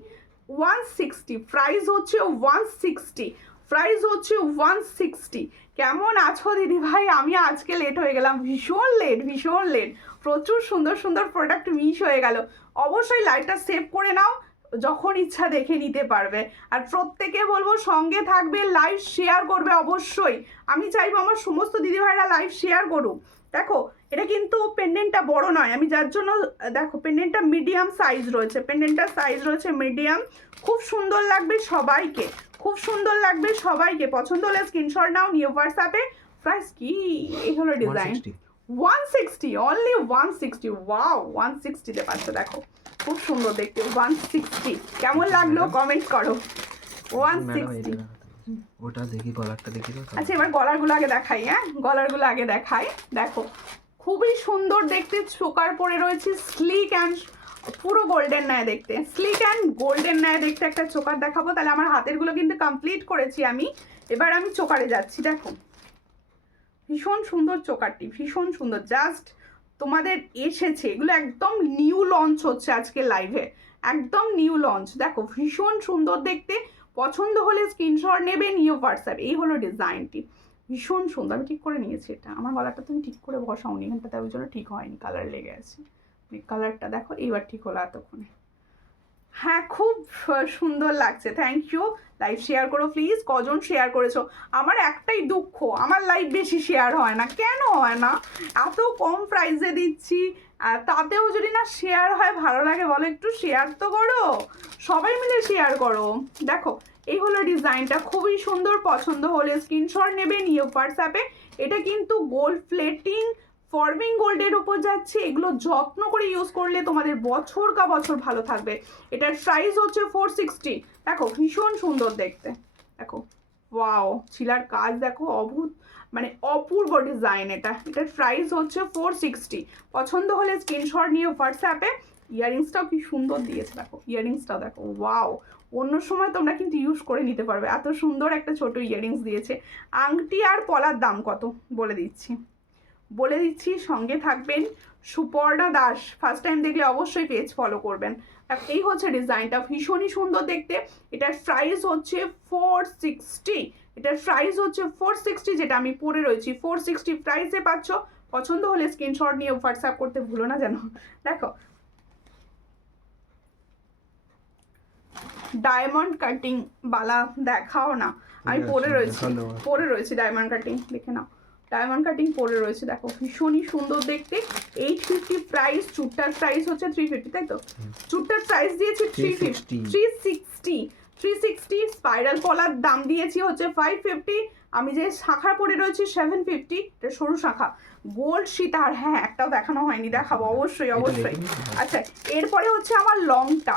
160, প্রাইস হচ্ছে 160, প্রাইস হচ্ছে 160। কেমন আছো দিদি ভাই? আমি আজকে লেট হয়ে গেলাম, ভীষণ লেট, ভীষণ লেট। প্রচুর সুন্দর সুন্দর প্রোডাক্ট মিস হয়ে গেল। অবশ্যই লাইভটা সেভ করে নাও, যখন ইচ্ছা দেখে নিতে পারবে। আর প্রত্যেকে বলবো সঙ্গে থাকবে, লাইভ শেয়ার করবে অবশ্যই। আমি চাইবো আমার সমস্ত দিদিভাইরা লাইভ শেয়ার করুক। দেখো এটা কিন্তু পেন্ডেন্টটা বড় নয়, আমি যার জন্য দেখো পেন্ডেন্টটা মিডিয়াম সাইজ রয়েছে, পেন্ডেন্টটার সাইজ রয়েছে মিডিয়াম। খুব সুন্দর লাগবে সবাইকে, খুব সুন্দর লাগবে সবাইকে। পছন্দ হলে স্ক্রিনশট নাও, নিউ হোয়াটসঅ্যাপে। প্রাইস কি? এই হলো ডিজাইন 160, অনলি 160। ওয়াও 160-তে পাচ্ছ। দেখো খুব সুন্দর দেখতে 160। কেমন লাগলো কমেন্ট করো। 160। ওটা দেখি, গলারটা দেখি। আচ্ছা এবার গলারগুলো আগে দেখাই, হ্যাঁ গলারগুলো আগে দেখাই। দেখো খুবই সুন্দর দেখতে, চোকার পরে রয়েছে স্লিক অ্যান্ড পুরো গোল্ডেন ন্যায় দেখতে, স্লিক অ্যান্ড গোল্ডেন ন্যায় দেখতে একটা চোকার দেখাবো। তাহলে আমার হাতেরগুলো কিন্তু কমপ্লিট করেছি আমি, এবার আমি চোকারে যাচ্ছি। দেখো ভীষণ সুন্দর চোকারটি, ভীষণ সুন্দর। জাস্ট তোমাদের এসেছে, এগুলো একদম নিউ লঞ্চ হচ্ছে আজকে লাইভে, একদম নিউ লঞ্চ। দেখো ভীষণ সুন্দর দেখতে। পছন্দ হলে স্ক্রিনশট নেবে, নিউ হোয়াটসঅ্যাপ। এই হলো ডিজাইনটি, ভীষণ সুন্দর। আমি ঠিক করে নিয়েছি এটা, আমার গলাটা তুমি ঠিক করে বসাওনি এখানটাতে, ওই জন্য ঠিক হয়নি, কালার লেগে আছে। কালারটা দেখো এইবার ঠিক হলো এতক্ষণে। হ্যাঁ খুব সুন্দর লাগছে, থ্যাংক ইউ। লাইভ শেয়ার করো প্লিজ। কজন শেয়ার করেছো? আমার একটাই দুঃখ, আমার লাইভ বেশি শেয়ার হয় না। কেন হয় না? এত কম প্রাইসে দিচ্ছি, তাতেও যদি না শেয়ার হয় ভালো লাগে বলো? একটু শেয়ার তো করো, সবাই মিলে শেয়ার করো। দেখো এই হলো ডিজাইনটা, খুবই সুন্দর। পছন্দ হলে স্ক্রিনশট নেবে, নিয়ে হোয়াটসঅ্যাপে। এটা কিন্তু গোল্ড প্লেটিং, ফর্মিং গোল্ডের উপর যাচ্ছে। এগুলো যত্ন করে ইউজ করলে তোমাদের বছর কা বছর ভালো থাকবে। এটার প্রাইস হচ্ছে 460। দেখো ভীষণ সুন্দর দেখতে। দেখো ওয়াও, ছিলার কাজ দেখো, মানে অপূর্ব ডিজাইন। এটার প্রাইস হচ্ছে 460। পছন্দ হলে স্ক্রিনশট নিয়ে হোয়াটসঅ্যাপে। ইয়াররিংসটাও কি সুন্দর দিয়েছে, দেখো ইয়াররিংসটাও দেখো ওয়াও। অন্য সময় তোমরা কিন্তু ইউজ করে নিতে পারবে, এত সুন্দর একটা ছোট ইয়াররিংস দিয়েছে। আংটি আর পলার দাম কত বলে দিচ্ছি। বলে দিচ্ছি, সঙ্গে থাকবেন। সুপর্ণা দাস, ফার্স্ট টাইম দেখলে অবশ্যই পেজ ফলো করবেন। এই হচ্ছে ডিজাইনটা, ভীষণই সুন্দর দেখতে। এটার প্রাইস হচ্ছে 460, এটার প্রাইস হচ্ছে 460, যেটা আমি পরে রয়েছি 460 প্রাইসে পাচ্ছ। পছন্দ হলে স্ক্রিনশট নিয়ে হোয়াটসঅ্যাপ করতে ভুলো না যেন। দেখো ডায়মন্ড কাটিং বালা দেখাও না, আমি পরে রয়েছি ডায়মন্ড কাটিং, দেখে নাও ডায়মন্ড কাটিং পরে রয়েছে। দেখো ভীষণই সুন্দর দেখতে। 850 প্রাইস, চুটটার প্রাইস হচ্ছে 350, তাই তো? চুটটার প্রাইস দিয়েছি 360, স্পাইরাল কলার দাম দিয়েছি হচ্ছে 550। আমি যে শাখা পরে রয়েছি 750, এটা সরু শাখা। গোল্ড সীতাহার, হ্যাঁ একটাও দেখানো হয়নি, দেখাবো অবশ্যই অবশ্যই। আচ্ছা এরপরে হচ্ছে আমার লংটা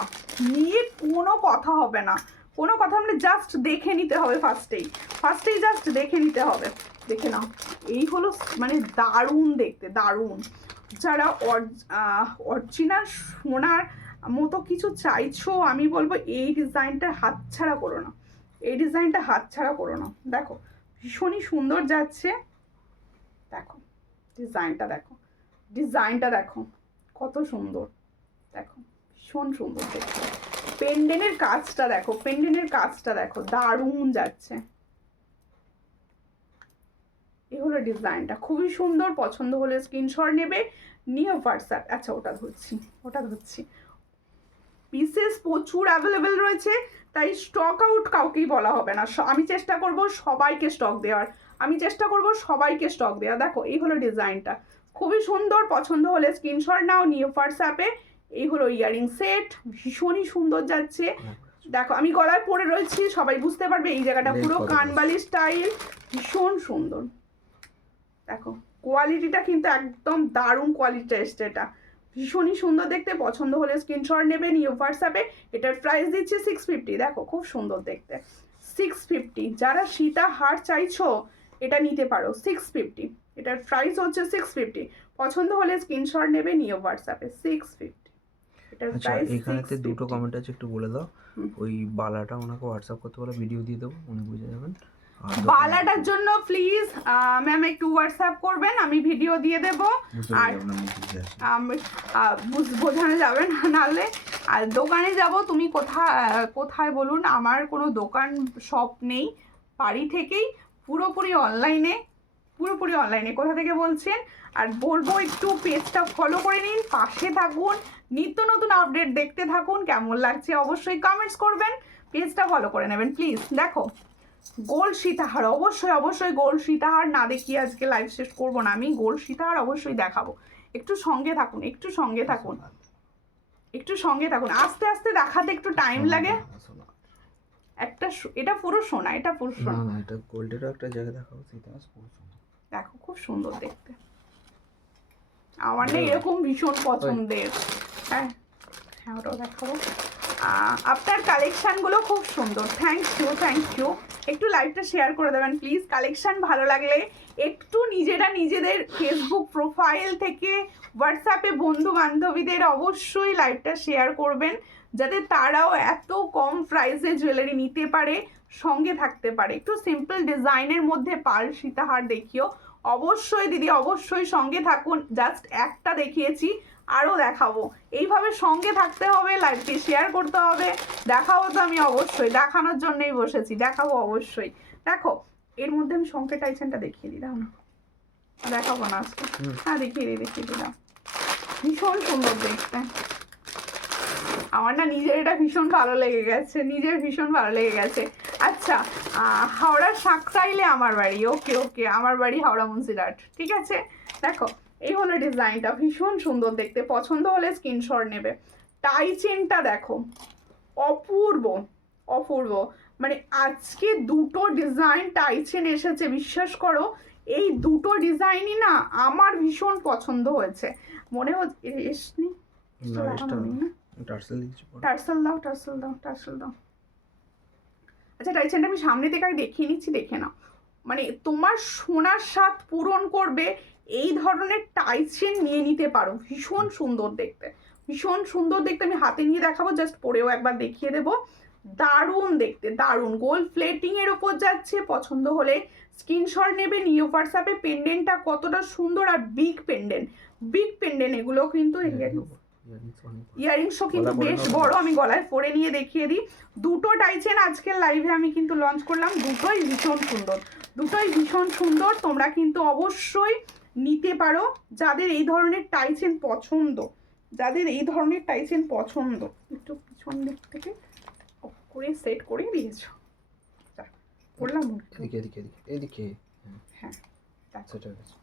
নিয়ে কোনো কথা হবে না, কোনো কথা মানে জাস্ট দেখে নিতে হবে। ফার্স্টেই জাস্ট দেখে নিতে হবে, দেখে নাও। এই হলো মানে দারুণ দেখতে, দারুণ। যারা অরিজিনাল সোনার মতো কিছু চাইছো, আমি বলবো এই ডিজাইনটা হাতছাড়া করো না, এই ডিজাইনটা হাতছাড়া করো না। দেখো ভীষণই সুন্দর যাচ্ছে, দেখো ডিজাইনটা দেখো, ডিজাইনটা দেখো কত সুন্দর, দেখো ভীষণ সুন্দর দেখতে। পেন্ডেন্টের কাজটা দেখো, পেন্ডেন্টের কাজটা দেখো, দারুণ যাচ্ছে। এই হলো ডিজাইনটা, খুবই সুন্দর। পছন্দ হলে স্ক্রিনশট নেবে, নিয়ে হোয়াটসঅ্যাপ। আচ্ছা ওটা ধরছি, পিসেস প্রচুর অ্যাভেলেবেল রয়েছে, তাই স্টক আউট কাউকেই বলা হবে না। আমি চেষ্টা করব সবাইকে স্টক দেওয়ার, দেখো এই হলো ডিজাইনটা, খুবই সুন্দর। পছন্দ হলে স্ক্রিনশট নাও, নিয়ে হোয়াটসঅ্যাপে। এই হলো ইয়ারিং সেট, ভীষণই সুন্দর যাচ্ছে। দেখো আমি গলায় পরে রয়েছি, সবাই বুঝতে পারবে এই জায়গাটা পুরো কানবালি স্টাইল, ভীষণ সুন্দর। দেখো কোয়ালিটিটা কিন্তু একদম দারুণ কোয়ালিটিটা এসছে, এটা ভীষণই সুন্দর দেখতে। পছন্দ হলে স্ক্রিনশট নেবে, নিয়ে হোয়াটসঅ্যাপে। এটার প্রাইস দিচ্ছি 650, দেখো খুব সুন্দর দেখতে 650। যারা সীতাহার চাইছো এটা নিতে পারো 650, এটার প্রাইস হচ্ছে 650। পছন্দ হলে স্ক্রিনশট নেবে, নিয়ে হোয়াটসঅ্যাপে 650। এটার প্রাইস এখানেতে দুটো কমেন্ট আছে, একটু বলে দাও। ওই বালাটা ওনাকে হোয়াটসঅ্যাপ করতে বলে, ভিডিও দিয়ে দেবো, উনি বুঝে যাবেন। বালাটার জন্য প্লিজ ম্যাম একটু হোয়াটসঅ্যাপ করবেন, আমি ভিডিও দিয়ে দেবো। আর বোঝানো যাবে না নাহলে। আর দোকানে যাব, তুমি কোথায় বলুন? আমার কোনো দোকান শপ নেই, বাড়ি থেকেই পুরোপুরি অনলাইনে, কোথা থেকে বলছেন? আর বলবো একটু পেজটা ফলো করে নিন, পাশে থাকুন, নিত্য নতুন আপডেট দেখতে থাকুন। কেমন লাগছে অবশ্যই কমেন্টস করবেন, পেজটা ফলো করে নেবেন প্লিজ। দেখো গোল্ড সীতাহার, অবশ্যই গোল্ড সীতাহার না দেখিয়ে আজকে লাইভ শেষ করবো না আমি। গোল্ড সীতাহার অবশ্যই দেখাবো, একটু সঙ্গে থাকুন, আস্তে আস্তে দেখাতে একটু টাইম লাগে। একটা এটা পুরো সোনা, এটা গোল্ডেরও একটা জায়গা দেখাবো, দেখো খুব সুন্দর দেখতে, আমার না এরকম ভীষণ পছন্দের। হ্যাঁ ওটাও দেখাবো। আপনার কালেকশানগুলো খুব সুন্দর, থ্যাংক ইউ। একটু লাইভটা শেয়ার করে দেবেন প্লিজ। কালেকশান ভালো লাগলে একটু নিজেদের ফেসবুক প্রোফাইল থেকে হোয়াটসঅ্যাপে বন্ধু বান্ধবীদের অবশ্যই লাইভটা শেয়ার করবেন, যাতে তারাও এত কম প্রাইসে জুয়েলারি নিতে পারে, সঙ্গে থাকতে পারে। একটু সিম্পল ডিজাইনের মধ্যে পার্ল সীতাহার দেখিও অবশ্যই দিদি, অবশ্যই সঙ্গে থাকুন। জাস্ট একটা দেখিয়েছি, আরও দেখাবো। এইভাবে সঙ্গে থাকতে হবে, লাইভটি শেয়ার করতে হবে। দেখাবো তো আমি অবশ্যই, দেখানোর জন্যই বসেছি, দেখাবো অবশ্যই। দেখো এর মধ্যে আমি সংকেত টাইসেনটা দেখিয়ে দিলাম না, দেখাবো না আজকে। হ্যাঁ দেখিয়ে দিলাম, ভীষণ সুন্দর দেখতে। আমার না নিজের এটা ভীষণ ভালো লেগে গেছে, আচ্ছা হাওড়ার সাকরাইলে আমার বাড়ি। ওকে আমার বাড়ি হাওড়া মুন্সিরহাট, ঠিক আছে। দেখো এই হলো ডিজাইনটা, ভীষণ সুন্দর দেখতে। পছন্দ হলে স্ক্রিনশট নেবে। টাই চেনটা দেখো, অপূর্ব। মানে আজকে দুটো ডিজাইন টাই চেন এসেছে, বিশ্বাস করো এই দুটো ডিজাইনই না আমার ভীষণ পছন্দ হয়েছে। মনে হচ্ছে টার্সেল দাও। আচ্ছা টাই চেনটা আমি সামনে থেকে দেখিয়ে নিচ্ছি, দেখে নাও। মানে তোমার সোনার স্বাদ পূরণ করবে এই ধরনের টাই চেন নিয়ে নিতে পারো, ভীষণ সুন্দর দেখতে। আমি হাতে নিয়ে দেখাবো, জাস্ট পরেও একবার দেখিয়ে দেবো। দারুণ দেখতে, দারুণ গোল্ড প্লেটিং এর ওপর যাচ্ছে। পছন্দ হলে স্ক্রিনশট নেবে, নিয়ে হোয়াটসঅ্যাপে। পেন্ডেন্টটা কতটা সুন্দর আর বিগ পেন্ডেন্ট, বিগ পেন্ডেন্ট এগুলো কিন্তু। ইয়ারিংসও কিন্তু বেশ বড়, আমি গলায় পরে নিয়ে দেখিয়ে দিই। দুটো টাইচেন আজকের লাইভে আমি কিন্তু লঞ্চ করলাম, দুটোই ভীষণ সুন্দর, দুটোই ভীষণ সুন্দর। তোমরা কিন্তু অবশ্যই নিতে পারো যাদের এই ধরনের টাইচেন পছন্দ, যাদের এই ধরনের টাইচেন পছন্দ। একটু পিছন দিক থেকে করে সেট করে দিয়েছো, করলাম এদিকে এদিকে এদিকে এদিকে। হ্যাঁ সেট হয়ে গেছে,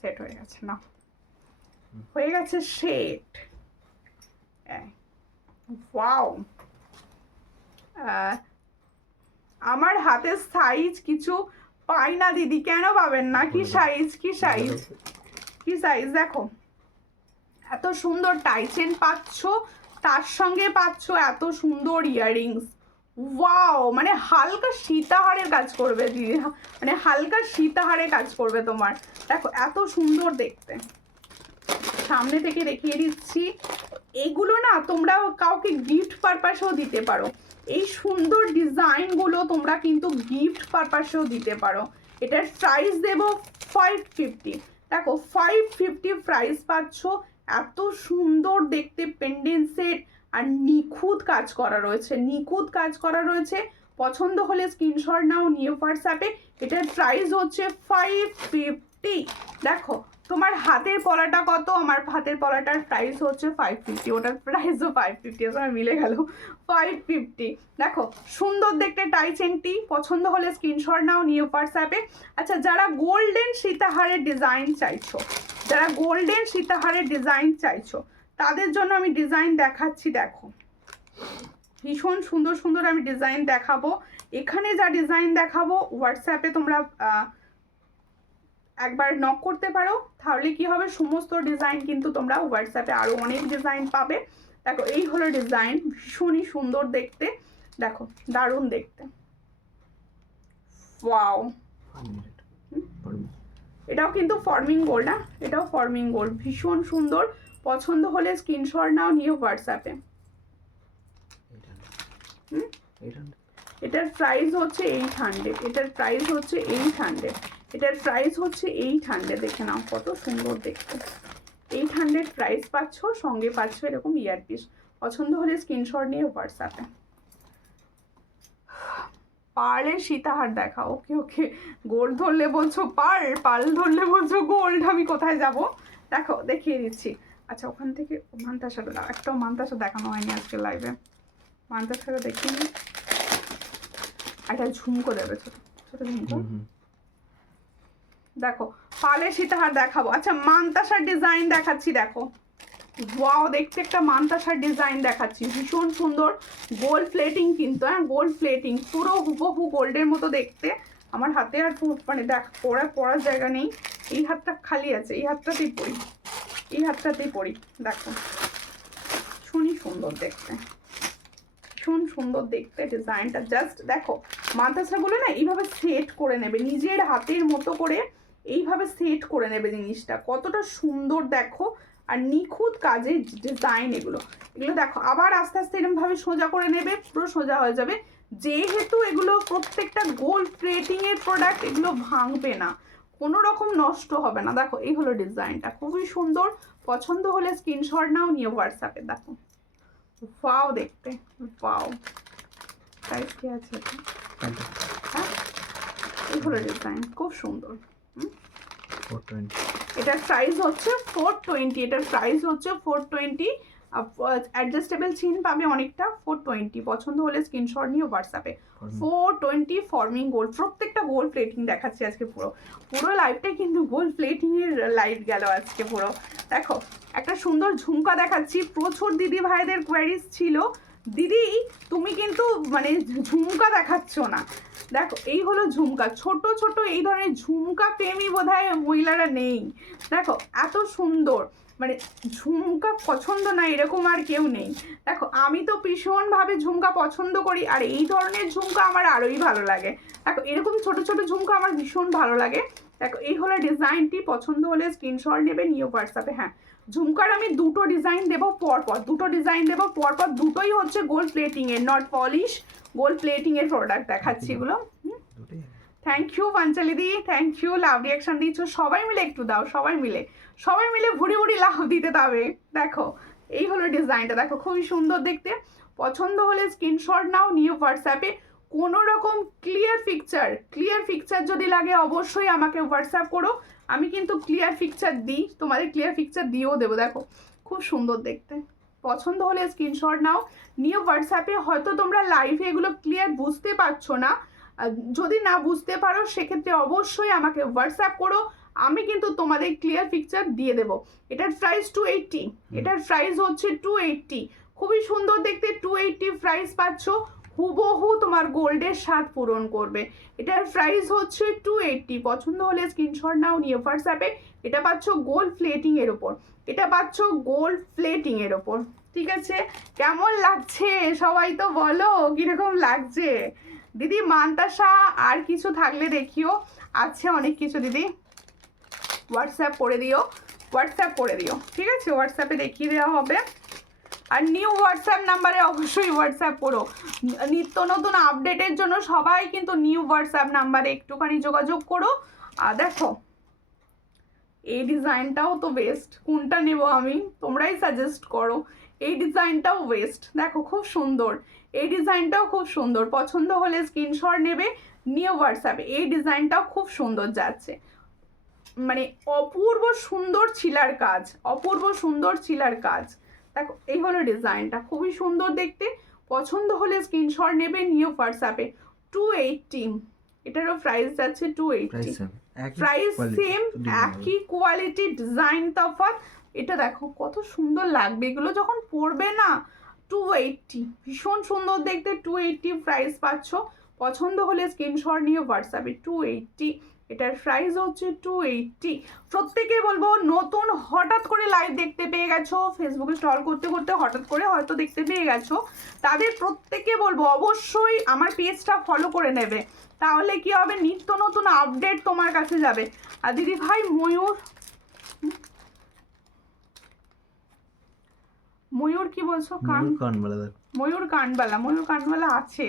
সেট হয়ে গেছে না, হয়ে গেছে সেট। ওয়াও, আমার হাতের সাইজ কিছু পাই না দিদি, কেন পাবেন না? কি সাইজ, কি সাইজ, কি সাইজ? দেখো এত সুন্দর টাইচেন পাচ্ছ, তার সঙ্গে পাচ্ছ এত সুন্দর ইয়াররিংস। ওয়াও, মানে হালকা সীতাহারের কাজ করবে দিদি, মানে হালকা সীতাহারের কাজ করবে তোমার। দেখো এত সুন্দর দেখতে, সামনে থেকে দেখিয়ে দিচ্ছি। এগুলো না তোমরা কাউকে গিফট পারপাসেও দিতে পারো, এই সুন্দর ডিজাইনগুলো তোমরা কিন্তু গিফট পারপাসেও দিতে পারো। এটার প্রাইস দেবো 550। দেখো 550 প্রাইস পাচ্ছ। এত সুন্দর দেখতে পেন্ডেন্ট সেট, আর নিখুঁত কাজ করা রয়েছে, নিখুঁত কাজ করা রয়েছে। পছন্দ হলে স্ক্রিনশট নাও, নিয়ে হোয়াটসঅ্যাপে। এটার প্রাইস হচ্ছে 550। দেখো তোমার হাতের পলাটা কত, আমার হাতের পলাটার প্রাইস হচ্ছে 550, ওটার প্রাইসও 550, আমার মিলে গেল 550। দেখো সুন্দর দেখতে টাইচেনটি, পছন্দ হলে স্ক্রিনশট নাও, নিয়ে হোয়াটসঅ্যাপে। আচ্ছা, যারা গোল্ডেন সীতাহারের ডিজাইন চাইছো, যারা গোল্ডেন সীতাহারের ডিজাইন চাইছো, তাদের জন্য আমি ডিজাইন দেখাচ্ছি। দেখো ভীষণ সুন্দর সুন্দর আমি ডিজাইন দেখাবো। এখানে যা ডিজাইন দেখাবো হোয়াটসঅ্যাপে তোমরা একবার নক করতে পারো, তাহলে কি হবে, সমস্ত ডিজাইন কিন্তু তোমরা হোয়াটসঅ্যাপে আরো অনেক ডিজাইন পাবে। দেখো এই হলো ডিজাইন, ভীষণই সুন্দর দেখতে, দেখো দারুণ দেখতে। ওয়াও, এটাও কিন্তু ফর্মিং গোল্ড, না এটাও ফর্মিং গোল্ড, ভীষণ সুন্দর। পছন্দ হলে স্ক্রিনশট নাও, নিয়ে হোয়াটসঅ্যাপে। এটার প্রাইস হচ্ছে 800, এটার প্রাইস হচ্ছে 800, এটার প্রাইস হচ্ছে 800। দেখে নাও কত সুন্দর দেখতে, 800 প্রাইস পাচ্ছ, সঙ্গে পাচ্ছ এরকম ইয়ারপিস। পছন্দ হলে স্ক্রিনশট নিয়ে হোয়াটসঅ্যাপে। পার্লের সীতাহার দেখা, ওকে ওকে, গোল্ড ধরলে বলছো পার্ল, পার্ল ধরলে বলছো গোল্ড, আমি কোথায় যাব? দেখো দেখিয়ে দিচ্ছি। আচ্ছা, ওখান থেকে মান্তাসাটা দাও, একটাও মান্তাসা দেখানো হয়নি আজকে লাইভে, মান্তাসাটা দেখিয়ে নিই। একটা ঝুমকো দেবে, ছোট ছোট ঝুমকো। দেখো পার্লের সীতাহার দেখাবো। আচ্ছা, মান্তাসার ডিজাইন দেখাচ্ছি। দেখো ওয়াও, দেখতে একটা মান্তাসার ডিজাইন দেখাচ্ছি, ভীষণ সুন্দর। গোল্ড প্লেটিং কিন্তু, হ্যাঁ গোল্ড প্লেটিং, পুরো হুবহু গোল্ডের মতো দেখতে। আমার হাতে আর মানে দেখ পরার জায়গা নেই, এই হাতটা খালি আছে, এই হাতটাতেই পরি, এই হাতটাতেই পরি। দেখো ভীষণই সুন্দর দেখতে, ভীষণ সুন্দর দেখতে ডিজাইনটা। জাস্ট দেখো মান্তাসাগুলো না এইভাবে সেট করে নেবে, নিজের হাতের মতো করে এইভাবে সেট করে নেবে জিনিসটা, কতটা সুন্দর দেখো। আর নিখুঁত কাজের ডিজাইন এগুলো, এগুলো দেখো আবার আস্তে আস্তে এরকমভাবে সোজা করে নেবে, পুরো সোজা হয়ে যাবে। যেহেতু এগুলো প্রত্যেকটা গোল্ড প্লেটিং এর প্রোডাক্ট, এগুলো ভাঙবে না, কোনো রকম নষ্ট হবে না। দেখো এই হলো ডিজাইনটা, খুবই সুন্দর। পছন্দ হলে স্ক্রিনশট নাও, নিয়ে হোয়াটসঅ্যাপে। দেখো ওয়াও দেখতে, ওয়াও। প্রাইস কি আছে এটা? হ্যাঁ, এই হলো ডিজাইন, খুব সুন্দর। 420, এটার প্রাইস হচ্ছে 420, এটার প্রাইস হচ্ছে 420। অ্যাডজাস্টেবল চিন পাবে অনেকটা, 420। পছন্দ হলে স্ক্রিনশট নিয়ে হোয়াটসঅ্যাপে। 420 ফর্মিং গোল্ড, প্রত্যেকটা গোল্ড প্লেটিং দেখাচ্ছি আজকে। পুরো পুরো লাইভটাই কিন্তু গোল্ড প্লেটিং এর লাইভ গেল আজকে পুরো। দেখো একটা সুন্দর ঝুমকা দেখাচ্ছি, প্রচুর দিদি ভাইদের কোয়ারিজ ছিল, দিদি তুমি কিন্তু মানে ঝুমকা দেখাচ্ছ না। দেখো এই হলো ঝুমকা, ছোট ছোট এই ধরনের ঝুমকা প্রেমী বোধহয় মহিলারা নেই। দেখো এত সুন্দর, মানে ঝুমকা পছন্দ না এরকম আর কেউ নেই। দেখো আমি তো ভীষণভাবে ঝুমকা পছন্দ করি, আর এই ধরনের ঝুমকা আমার আরোই ভালো লাগে। দেখো এরকম ছোট ছোট ঝুমকা আমার ভীষণ ভালো লাগে। দেখো এই হলো ডিজাইনটি, পছন্দ হলে স্ক্রিনশট নেবে, নিয়ে হোয়াটসঅ্যাপে। হ্যাঁ, ঝুমকার আমি দুটো ডিজাইন দেবো পরপর, দুটোই হচ্ছে গোল্ড প্লেটিং এর, নট পলিশ, গোল্ড প্লেটিং এর প্রোডাক্ট দেখাচ্ছি এগুলো। Thank you Panchali di, thank you, love reaction দিচ্ছ সবাই মিলে, একটু দাও সবাই মিলে ভুড়ি ভুড়ি লাভ দিতে হবে। দেখো এই হলো ডিজাইনটা, দেখো খুবই সুন্দর দেখতে, পছন্দ হলে স্ক্রিনশট নাও, নিয়ে হোয়াটসঅ্যাপে। কোনো রকম ক্লিয়ার পিকচার যদি লাগে অবশ্যই আমাকে হোয়াটসঅ্যাপ করো, আমি কিন্তু ক্লিয়ার পিকচার দিই, তোমাদের ক্লিয়ার পিকচার দিয়েও দেবো। দেখো খুব সুন্দর দেখতে, পছন্দ হলে স্ক্রিনশট নাও, নিয়ে হোয়াটসঅ্যাপে। হয়তো তোমরা লাইভে এগুলো ক্লিয়ার বুঝতে পারছো না, যদি না বুঝতে পারো সেক্ষেত্রে অবশ্যই আমাকে হোয়াটসঅ্যাপ করো, আমি কিন্তু তোমাদের ক্লিয়ার পিকচার দিয়ে দেবো। এটার প্রাইস 280, এটার প্রাইস হচ্ছে 280, খুবই সুন্দর দেখতে, 280 প্রাইস পাচ্ছ, হুবহু তোমার গোল্ডের স্বাদ পূরণ করবে। এটার প্রাইস হচ্ছে 280, পছন্দ হলে স্ক্রিনশট নাও, নিয়ে হোয়াটসঅ্যাপে। এটা পাচ্ছ গোল্ড প্লেটিং এর ওপর, ঠিক আছে? কেমন লাগছে সবাই তো বলো কিরকম লাগছে। দিদি মান্তাসা আর কিছু থাকলে দেখিও, আছে অনেক কিছু দিদি, হোয়াটসঅ্যাপ করে দিও, ঠিক আছে? হোয়াটসঅ্যাপে দেখিয়ে দেওয়া হবে। আর নিউ হোয়াটসঅ্যাপ নাম্বারে অবশ্যই হোয়াটসঅ্যাপ করো, নিত্য নতুন আপডেটের জন্য সবাই কিন্তু নিউ হোয়াটসঅ্যাপ নাম্বারে একটুখানি যোগাযোগ করো। আর দেখো এই ডিজাইনটাও তো বেস্ট, কোনটা নেব আমি, তোমরাই সাজেস্ট করো। এই ডিজাইনটাও বেস্ট, দেখো খুব সুন্দর, এই ডিজাইনটাও খুব সুন্দর, পছন্দ হলে স্ক্রিনশট নেবে, নিয়ে হোয়াটসঅ্যাপে। এই ডিজাইনটাও খুব সুন্দর যাচ্ছে, মানে অপূর্ব সুন্দর চিলার কাজ, দেখো এই হলো ডিজাইনটা, খুবই সুন্দর দেখতে, পছন্দ হলে স্ক্রিনশট নেবে, নিয়ে হোয়াটসঅ্যাপে। 280, এটারও প্রাইস যাচ্ছে 280, প্রাইস সেম, একই কোয়ালিটি, ডিজাইন তফাৎ। এটা দেখো কত সুন্দর লাগবে এগুলো যখন পরবে না। 280, ভীষণ সুন্দর দেখতে, 280 প্রাইস পাচ্ছ, পছন্দ হলে স্ক্রিনশট নিয়ে হোয়াটসঅ্যাপে। 280, এটার প্রাইস হচ্ছে 280। প্রত্যেকে বলবো নতুন হঠাৎ করে লাইভ দেখতে পেয়ে গেছো, ফেসবুকে স্ক্রল করতে করতে হঠাৎ করে হয়তো দেখতে পেয়ে গেছো, তাদের প্রত্যেকে বলবো অবশ্যই আমার পেজটা ফলো করে নেবে, তাহলে কি হবে, নিত্য নতুন আপডেট তোমার কাছে যাবে। আর দিদি ভাই ময়ূর কি বলছো, ময়ূর কানবালা আছে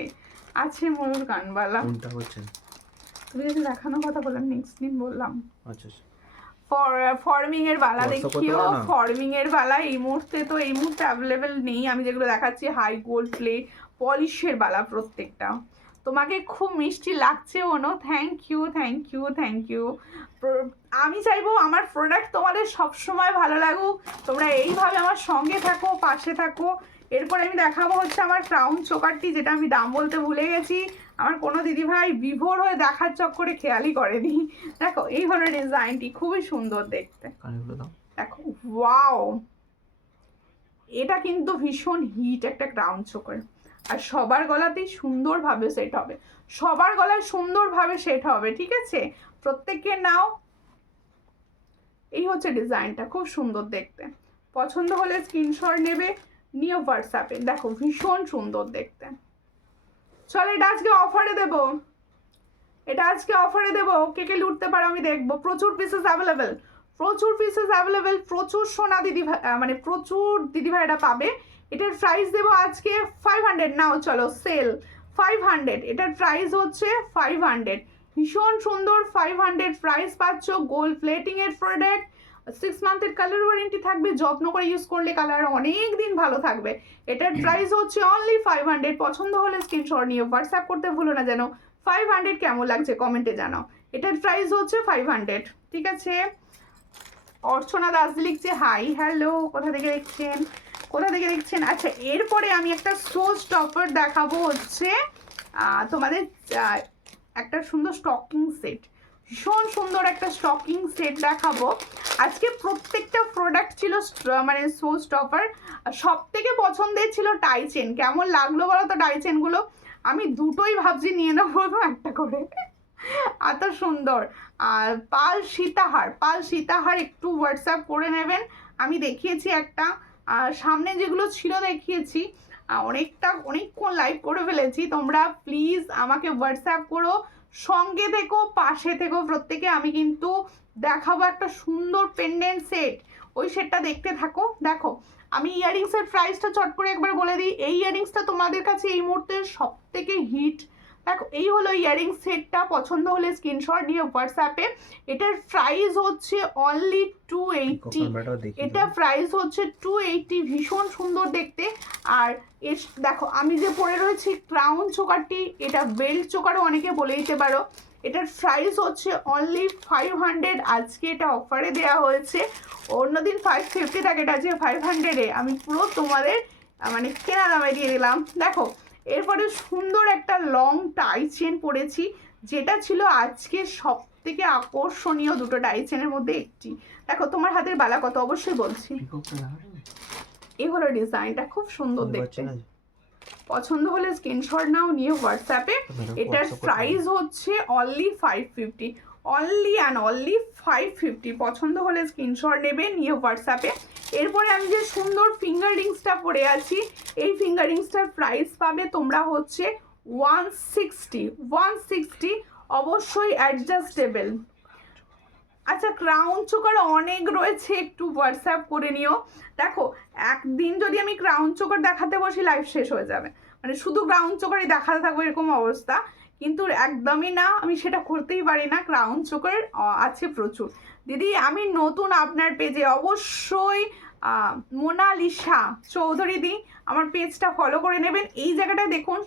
ময়ূর কানবালা, তুমি যদি দেখানোর কথা বললাম নেক্সট দিন বললাম। আচ্ছা, ফর্মিং এর বালা দেখিও, ফর্মিং এর বালা এই মুহূর্তে অ্যাভেলেবেল নেই, আমি যেগুলো দেখাচ্ছি হাই গোল্ড প্লে পলিশের বালা প্রত্যেকটা। তোমাকে খুব মিষ্টি লাগছে অনু, থ্যাংক ইউ। আমি চাইবো আমার প্রোডাক্ট তোমাদের সবসময় ভালো লাগুক, তোমরা এইভাবে আমার সঙ্গে থাকো, পাশে থাকো। এরপর আমি দেখাবো হচ্ছে আমার ক্রাউন চোকারটি, যেটা আমি দাম বলতে ভুলে গেছি, আমার কোনো দিদিভাই বিভোর হয়ে দেখার চক্করে খেয়ালই করেনি। দেখো এই হলো ডিজাইনটি, খুবই সুন্দর দেখতে, দেখো ওয়াও, এটা কিন্তু ভীষণ হিট একটা ক্রাউন চোকার, আর সবার গলাতেই সুন্দরভাবে সেট হবে, ঠিক আছে? প্রত্যেককে নাও, এই হচ্ছে ডিজাইনটা, খুব সুন্দর দেখতে, পছন্দ হলে স্ক্রিনশট নেবে, নিয়ে হোয়াটসঅ্যাপে। দেখো ভীষণ সুন্দর দেখতে। চলো এটা আজকে অফারে দেবো, কে লুটতে পারো আমি দেখবো। প্রচুর পিসেস অ্যাভেলেবেল, প্রচুর সোনা প্রচুর দিদিভাইরা পাবে। এটার প্রাইস দেবো আজকে 500, নাও চলো সেল 500, এটার প্রাইস হচ্ছে 500, ভীষণ সুন্দর 500 প্রাইস পাচ্ছ, গোল্ড প্লেটিং এর প্রোডাক্ট, 6 মান্থের কালার ওয়ারেন্টি থাকবে, যত্ন করে ইউজ করলে কালার অনেক দিন ভালো থাকবে। এটার প্রাইস হচ্ছে অনলি 500, পছন্দ হলে স্ক্রিনশট নিয়ে হোয়াটসঅ্যাপ করতে ভুলো না যেন। 500 কেমন লাগছে কমেন্টে জানাও, এটার প্রাইস হচ্ছে 500, ঠিক আছে? অর্চনা দাস লিখছে হাই, হ্যালো, কোথা থেকে দেখছেন? আচ্ছা, এরপরে আমি একটা সোজ টপার দেখাবো হচ্ছে তোমাদের, একটা সুন্দর স্টকিং সেট, ভীষণ সুন্দর একটা স্টকিং সেট দেখাবো আজকে। প্রত্যেকটা প্রোডাক্ট ছিল সোজ টপার, সব থেকে পছন্দের ছিল টাই চেন। কেমন লাগলো বলো তো টাই চেনগুলো? আমি দুটোই ভাবছি নিয়ে নেবো একটা করে, এত সুন্দর। আর পাল সীতাহার একটু হোয়াটসঅ্যাপ করে নেবেন, আমি দেখিয়েছি একটা, সামনে যেগুলো ছিল দেখিয়েছি, অনেকক্ষণ লাইভ করে ফেলেছি, তোমরা প্লিজ আমাকে হোয়াটসঅ্যাপ করো, সঙ্গে থেকো, পাশে থেকো প্রত্যেকে। আমি কিন্তু দেখাবো একটা সুন্দর পেন্ডেন্ট সেট, ওই সেটটা দেখতে থাকো। দেখো আমি ইয়াররিংসের প্রাইসটা চট করে একবার বলে দিই। এই ইয়াররিংসটা তোমাদের কাছে এই মুহূর্তে সব থেকে হিট। দেখো এই হলো ইয়াররিংস সেটটা, পছন্দ হলে স্ক্রিনশট নিয়ে হোয়াটসঅ্যাপে। এটার প্রাইস হচ্ছে অনলি 280। এটা প্রাইস হচ্ছে 280, ভীষণ সুন্দর দেখতে। আর দেখো আমি যে পরে রয়েছি ক্রাউন চোকারটি, এটা বেল্ট চোকারও অনেকে বলে দিতে পারো। এটার প্রাইস হচ্ছে অনলি 500, আজকে এটা অফারে দেওয়া হয়েছে। অন্যদিন 550 থাকে, এটা আছে 500-এ। আমি পুরো তোমাদের মানে কেনা দামে দিয়ে দিলাম। দেখো এরপরে সুন্দর একটা লং টাই চেন পরেছি, যেটা ছিল আজকে সব থেকে আকর্ষণীয় দুটো টাই চেনের মধ্যে একটি। দেখো তোমার হাতের বালা কত অবশ্যই বলছি। এই হলো ডিজাইনটা, খুব সুন্দর দেখতে। পছন্দ হলে স্ক্রিনশট নাও নিয়ে হোয়াটসঅ্যাপে। এটার প্রাইস হচ্ছে অনলি 550, অনলি অ্যান্ড অনলি 550। পছন্দ হলে স্ক্রিনশট নেবে, নিয়ে হোয়াটসঅ্যাপে। এরপরে আমি যে সুন্দর ফিঙ্গার রিংসটা পরে আছি, এই ফিঙ্গার রিংসটার প্রাইস পাবে তোমরা হচ্ছে 160, অবশ্যই অ্যাডজাস্টেবল। আচ্ছা ক্রাউন চোকার অনেক রয়েছে, একটু হোয়াটসঅ্যাপ করে নিও। দেখো একদিন যদি আমি ক্রাউন চোকার দেখাতে বসি লাইভ শেষ হয়ে যাবে, মানে শুধু ক্রাউন চোকারই দেখাতে থাকবো এরকম অবস্থা, কিন্তু একদমই না, আমি সেটা করতেই পারি না। ক্রাউন চোকার আছে প্রচুর। দিদি আমি নতুন আপনার পেজে, অবশ্যই মোনালিসা চৌধুরী দি আমার পেজটা ফলো করে নেবেন। এই জায়গাটায় দেখুন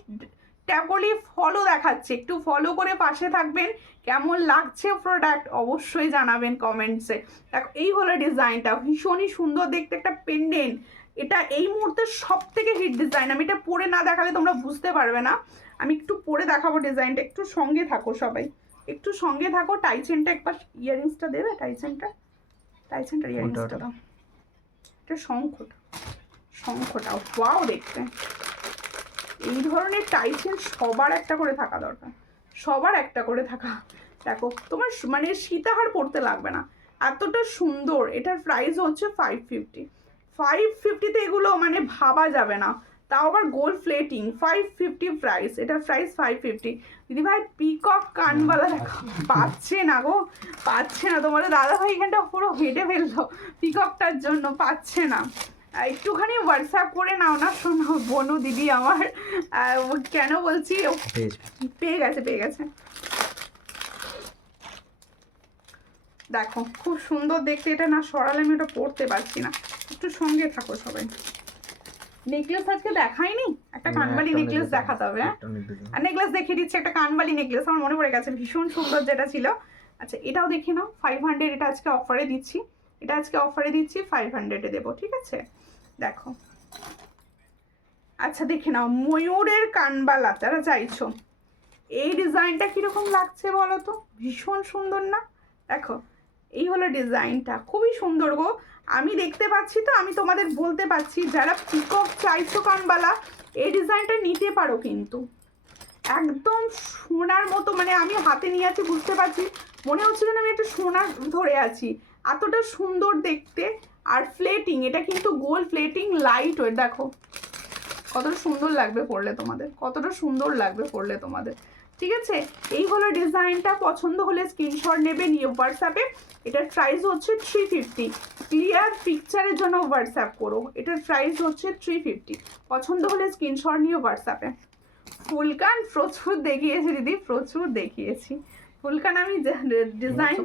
ট্যাপ করলে ফলো দেখাচ্ছে, একটু ফলো করে পাশে থাকবেন। কেমন লাগছে প্রোডাক্ট অবশ্যই জানাবেন কমেন্টসে। দেখো এই হলো ডিজাইনটা, ভীষণই সুন্দর দেখতে একটা পেন্ডেন্ট। এটা এই মুহূর্তে সব থেকে হিট ডিজাইন। আমি এটা পরে না দেখালে তোমরা বুঝতে পারবে না, আমি একটু পরে দেখাবো ডিজাইনটা। একটু সঙ্গে থাকো সবাই, একটু সঙ্গে থাকো। টাই চেনটা একবার, ইয়ারিংসটা দেবে, টাই চেনটার ইয়ারিংসটা দাও। এটা শঙ্খটা ওয়াও দেখতে। এই ধরনের টাই চেন সবার একটা করে থাকা দরকার, সবার একটা করে থাকা। দেখো তোমার মানে সীতাহার পড়তে লাগবে না, এতটা সুন্দর। এটার প্রাইস হচ্ছে 550 এগুলো মানে ভাবা যাবে না। তাও আবার গোল্ড প্লেটিং, 550 প্রাইস। এটার প্রাইস 550। দিদি ভাই পিকক কানবালা দেখো, পাচ্ছে না গো, পাচ্ছে না। তোমাদের দাদা ভাই এখানটা পুরো হেঁটে ফেললো পিককটার জন্য, পাচ্ছে না। একটুখানি হোয়াটসঅ্যাপ করে নাও না, শোনো বনু দিদি আমার। কেন বলছি, পেয়ে গেছে। দেখো খুব সুন্দর দেখতে, এটা না সরালে আমি ওটা পড়তে পারছি না। একটু সঙ্গে থাকো সবাই। নেকলেস আজকে দেখাইনি, একটা কানবালি নেকলেস দেখাতে হবে। আর নেকলেস দেখিয়ে দিচ্ছি, একটা কানবালি নেকলেস আমার মনে পড়ে গেছে, ভীষণ সুন্দর যেটা ছিল। আচ্ছা এটাও দেখে নাও, 500, এটা আজকে অফারে দিচ্ছি। 500-এ দেবো, ঠিক আছে। দেখো আচ্ছা দেখে নাও, ময়ূরের কানবালা যারা চাইছো, এই ডিজাইনটা কিরকম লাগছে বলো তো, ভীষণ সুন্দর না? দেখো এই হলো ডিজাইনটা, খুবই সুন্দর গো। আমি দেখতে পাচ্ছি তো, আমি তোমাদের বলতে পারছি, যারা পিকক চাইছো কানবালা এই ডিজাইনটা নিতে পারো। কিন্তু একদম সোনার মতো, মানে আমি হাতে নিয়ে আছি বুঝতে পারছি, মনে হচ্ছে যেন আমি একটা সোনার ধরে আছি, এতটা সুন্দর দেখতে। আর প্লেটিং, এটা কিন্তু গোল্ড প্লেটিং, লাইট ওয়েট। দেখো কতটা সুন্দর লাগবে পরলে তোমাদের, কতটা সুন্দর লাগবে পরলে তোমাদের, ঠিক আছে। এই হলো ডিজাইনটা, পছন্দ হলে স্ক্রিনশট নেবে, নিয়ে হোয়াটসঅ্যাপে। এটার প্রাইস হচ্ছে 350। ক্লিয়ার পিকচারের জন্য হোয়াটসঅ্যাপ করো। এটার প্রাইস হচ্ছে 350। পছন্দ হলে স্ক্রিনশট নিয়ে হোয়াটসঅ্যাপে। ফুলকান প্রচুর দেখিয়েছি দিদি, প্রচুর দেখিয়েছি ফুলকান। আমি ডিজাইন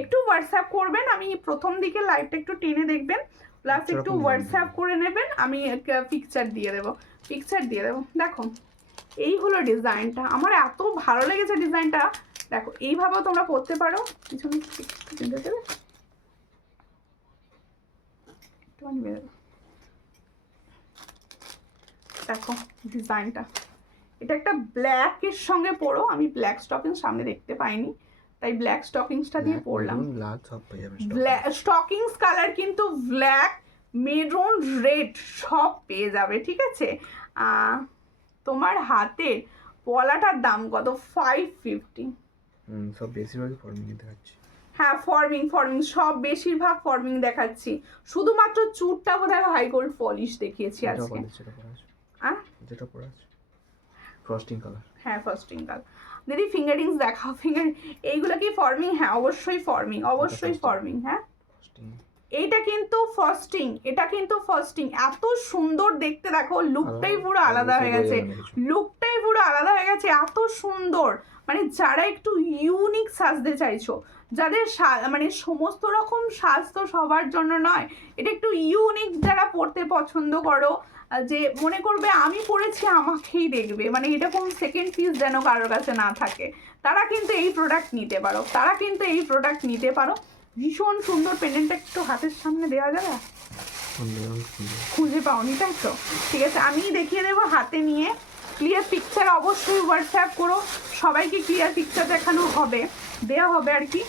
একটু হোয়াটসঅ্যাপ করবেন, আমি প্রথম দিকে লাইভটা একটু টেনে দেখবেন, প্লাস একটু হোয়াটসঅ্যাপ করে নেবেন, আমি পিকচার দিয়ে দেবো। দেখো এই হলো ডিজাইনটা, আমার এত ভালো লেগেছে ডিজাইনটা। দেখো এইভাবেও তোমরা পরতে পারো। পিছনে দেবে একটুখানি বেরোবে। দেখো ডিজাইনটা, এটা একটা ব্ল্যাকের সঙ্গে পরো। আমি ব্ল্যাক স্টকিং সামনে দেখতে পাইনি, তাই ব্ল্যাক স্টকিংসটা দিয়ে পরলাম। স্টকিংস কালার কিন্তু ব্ল্যাক, মেরুন, রেড সব পেয়ে যাবে, ঠিক আছে। তোমার হাতের পলাটার দাম কত? 550। সব বেশিরভাগ ফর্মিং দেখাচ্ছি। হ্যাঁ ফর্মিং সব বেশিরভাগ ফর্মিং দেখাচ্ছি, শুধুমাত্র চুরটা বোধহয় হাই গোল্ড পলিশ দেখিয়েছি আজকে। যেটা পরে আছে ফ্রস্টিং কালার। হ্যাঁ ফার্স্টিং কালার। দিদি ফিঙ্গারিংস দেখাও, ফিঙ্গার এইগুলো কি ফর্মিং? হ্যাঁ অবশ্যই ফর্মিং, অবশ্যই ফর্মিং। হ্যাঁ এইটা কিন্তু ফার্স্টিং, এটা কিন্তু ফার্স্টিং। এত সুন্দর দেখতে, দেখো লুকটাই পুরো আলাদা হয়ে গেছে, লুকটাই পুরো আলাদা হয়ে গেছে, এত সুন্দর। মানে যারা একটু ইউনিক সাজতে চাইছো, যাদের মানে সমস্ত রকম সাজ তো সবার জন্য নয়, এটা একটু ইউনিক যারা পড়তে পছন্দ করো, যে মনে করবে আমি পড়েছি আমাকেই দেখবে, মানে এরকম সেকেন্ড পিস যেন কারোর কাছে না থাকে, তারা কিন্তু এই প্রোডাক্ট নিতে পারো, তারা কিন্তু এই প্রোডাক্ট নিতে পারো। ভীষণ সুন্দর। পেন্ডেন্টটা একটু হাতের সামনে দেওয়া যাবে? খুঁজে পাওনি তাই তো? ঠিক আছে, আমি দেখিয়ে দেবো হাতে নিয়ে। ক্লিয়ার পিকচার অবশ্যই হোয়াটসঅ্যাপ করো, সবাইকে ক্লিয়ার পিকচার দেখানো হবে, দেওয়া হবে আর কি।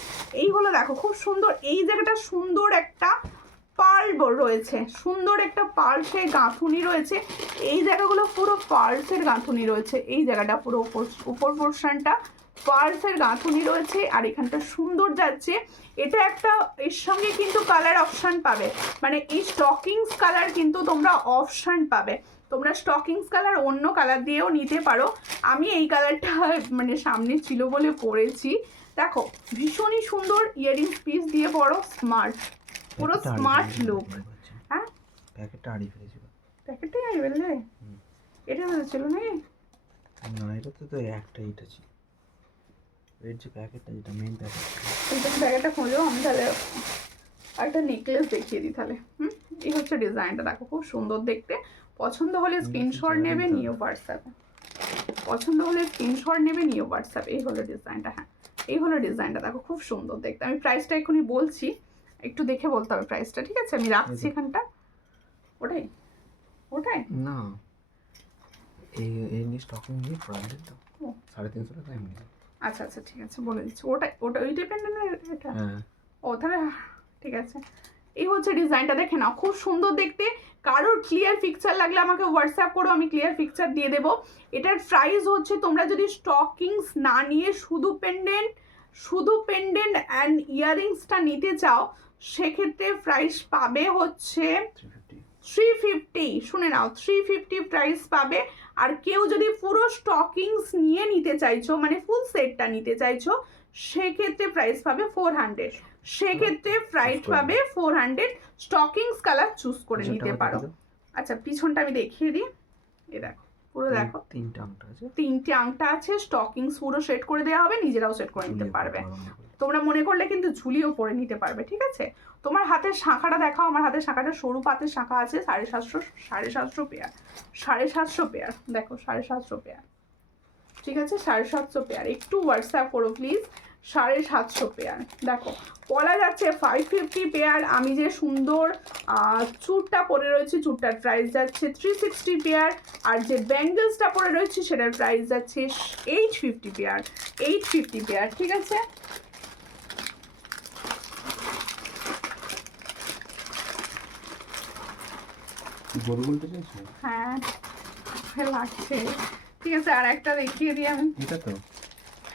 এই হলো দেখো খুব সুন্দর, এই জায়গাটা সুন্দর একটা পার্ল রয়েছে, সুন্দর একটা পার্লসের গাঁথুনি রয়েছে, এই জায়গাগুলো পুরো পার্লসের গাঁথুনি রয়েছে, এই জায়গাটা পুরো উপর পোর্শনটা পার্লসের গাঁথুনি রয়েছে, আর এখানটা সুন্দর যাচ্ছে। এটা একটা এর সঙ্গে কিন্তু কালার অপশান পাবে, মানে এই স্টকিংস কালার কিন্তু তোমরা অপশান পাবে, তোমরা স্টকিংস কালার অন্য কালার দিয়েও নিতে পারো। আমি এই কালারটা মানে সামনে ছিল বলে পরেছি। দেখো ভীষণই সুন্দর, ইয়ারিংস পিস দিয়ে পরো, স্মার্ট, পুরো স্মার্ট লুক। হ্যাঁ প্যাকেটটা হারিয়ে ফেলেছি। প্যাকেটটাই হারিয়ে ফেললে? এটা ছিল না? না এটাতে তো একটাই এটা ছিল, এর যে প্যাকেটটা, যেটা মেইন প্যাকেট, এইটা প্যাকেটটা খোঁজো। আমি তাহলে একটা নেকলেস দেখিয়ে দিই তাহলে। এই হচ্ছে ডিজাইনটা, দেখো খুব সুন্দর দেখতে। পছন্দ হলে স্ক্রিনশট নেবে, নিয়ে হোয়াটসঅ্যাপে, পছন্দ হলে স্ক্রিনশট নেবে, নিয়ে হোয়াটসঅ্যাপ। এই হলো ডিজাইনটা। হ্যাঁ এই হলো ডিজাইনটা, দেখো খুব সুন্দর দেখতে। আমি প্রাইসটা এক্ষুনি বলছি, একটু দেখে বলতে হবে প্রাইসটা, ঠিক আছে? আমি রাখছি এখানটা। ওটাই ওটাই না, এই স্টকিং নিয়ে ব্র্যান্ডেড তো 350 টাকা এমনি। আচ্ছা আচ্ছা ঠিক আছে, বলে দিচ্ছি। ওটা ওই ডিপেন্ডেন্ট এটা। হ্যাঁ ও তাহলে ঠিক আছে। এই হচ্ছে ডিজাইনটা, দেখে নাও খুব সুন্দর দেখতে। কারোর ক্লিয়ার পিকচার লাগলে আমাকে হোয়াটসঅ্যাপ করো, আমি ক্লিয়ার পিকচার দিয়ে দেবো। এটার প্রাইস হচ্ছে, তোমরা যদি স্টকিংস না নিয়ে শুধু পেন্ডেন্ট অ্যান্ড ইয়ারিংসটা নিতে চাও, সেক্ষেত্রে প্রাইস পাবে হচ্ছে 350। শুনে নাও, 350 প্রাইস পাবে। আর কেউ যদি পুরো স্টকিংস নিয়ে নিতে চাইছো, মানে ফুল সেটটা নিতে চাইছো, সেক্ষেত্রে প্রাইস পাবে 400। সেক্ষেত্রে প্রাইস পাবে 400। স্টকিংস কালার চুজ করে নিতে পারো। আচ্ছা পিছনটা আমি দেখিয়ে দিই। এ দেখো পুরো দেখো, তিনটে আংটা আছে, স্টকিংস পুরো সেট করে দেওয়া হবে, নিজেরাও সেট করে নিতে পারবে। তোমরা মনে করলে কিন্তু ঝুলিও পরে নিতে পারবে, ঠিক আছে? তোমার হাতের শাঁখাটা দেখাও। আমার হাতের শাঁখাটা সরু পাতের শাঁখা আছে, 750 পেয়ার, 750 পেয়ার, দেখো 750 পেয়ার, ঠিক আছে? 750 পেয়ার। একটু হোয়াটসঅ্যাপ করো প্লিজ। 750 পেয়ার, দেখো বলা যাচ্ছে 550 পেয়ার। আমি যে সুন্দর চুরটা পরে রয়েছি, চুরটার প্রাইস যাচ্ছে 360 পেয়ার। আর যে ব্যাঙ্গেলসটা পরে রয়েছে, সেটার প্রাইস যাচ্ছে 850 পেয়ার, 850 পেয়ার, ঠিক আছে? হ্যাঁ লাগছে, ঠিক আছে। আর একটা দেখিয়ে দিই আমি। এটা তো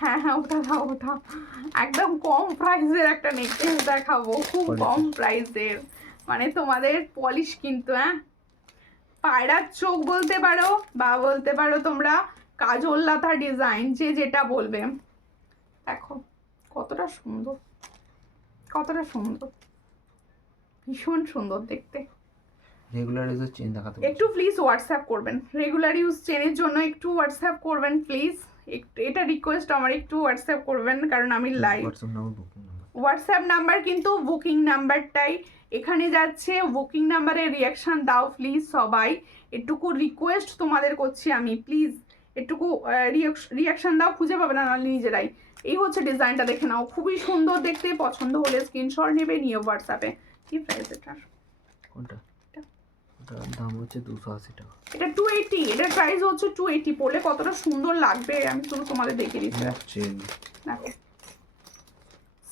হ্যাঁ হ্যাঁ ওটা দাও, ওটা একদম কম প্রাইসের একটা নেকলেস দেখাবো, খুব কম প্রাইসের, মানে তোমাদের পলিশ কিন্তু। হ্যাঁ পায়রার চোখ বলতে পারো, বা বলতে পারো তোমরা কাজল লাথা ডিজাইন, যে যেটা বলবে। দেখো কতটা সুন্দর, কতটা সুন্দর, ভীষণ সুন্দর দেখতে। রেগুলার ইউজের চেন দেখাতে একটু প্লিজ হোয়াটসঅ্যাপ করবেন, রেগুলার ইউজ চেনের জন্য একটু হোয়াটসঅ্যাপ করবেন প্লিজ। এটা রিকোয়েস্ট আমার, একটু হোয়াটসঅ্যাপ করবেন, কারণ আমি লাইভ। হোয়াটসঅ্যাপ নাম্বার কিন্তু বুকিং নাম্বারটাই এখানে যাচ্ছে, বুকিং নাম্বারে রিয়াকশান দাও প্লিজ সবাই, এটুকু রিকোয়েস্ট তোমাদের করছি আমি, প্লিজ একটুকু রিয়াকশান দাও, খুঁজে পাবে না নাহলে নিজেরাই। এই হচ্ছে ডিজাইনটা, দেখে নাও খুবই সুন্দর দেখতে। পছন্দ হলে স্ক্রিনশট নেবে, নিয়ে হোয়াটসঅ্যাপে। কি প্রাইস এটার? কোনটা? এটার দাম হচ্ছে 280 টাকা। এটা 280, এটার প্রাইস হচ্ছে 280। পরলে কতটা সুন্দর লাগবে আমি শুধু তোমাদের দেখিয়ে দিচ্ছি। দেখো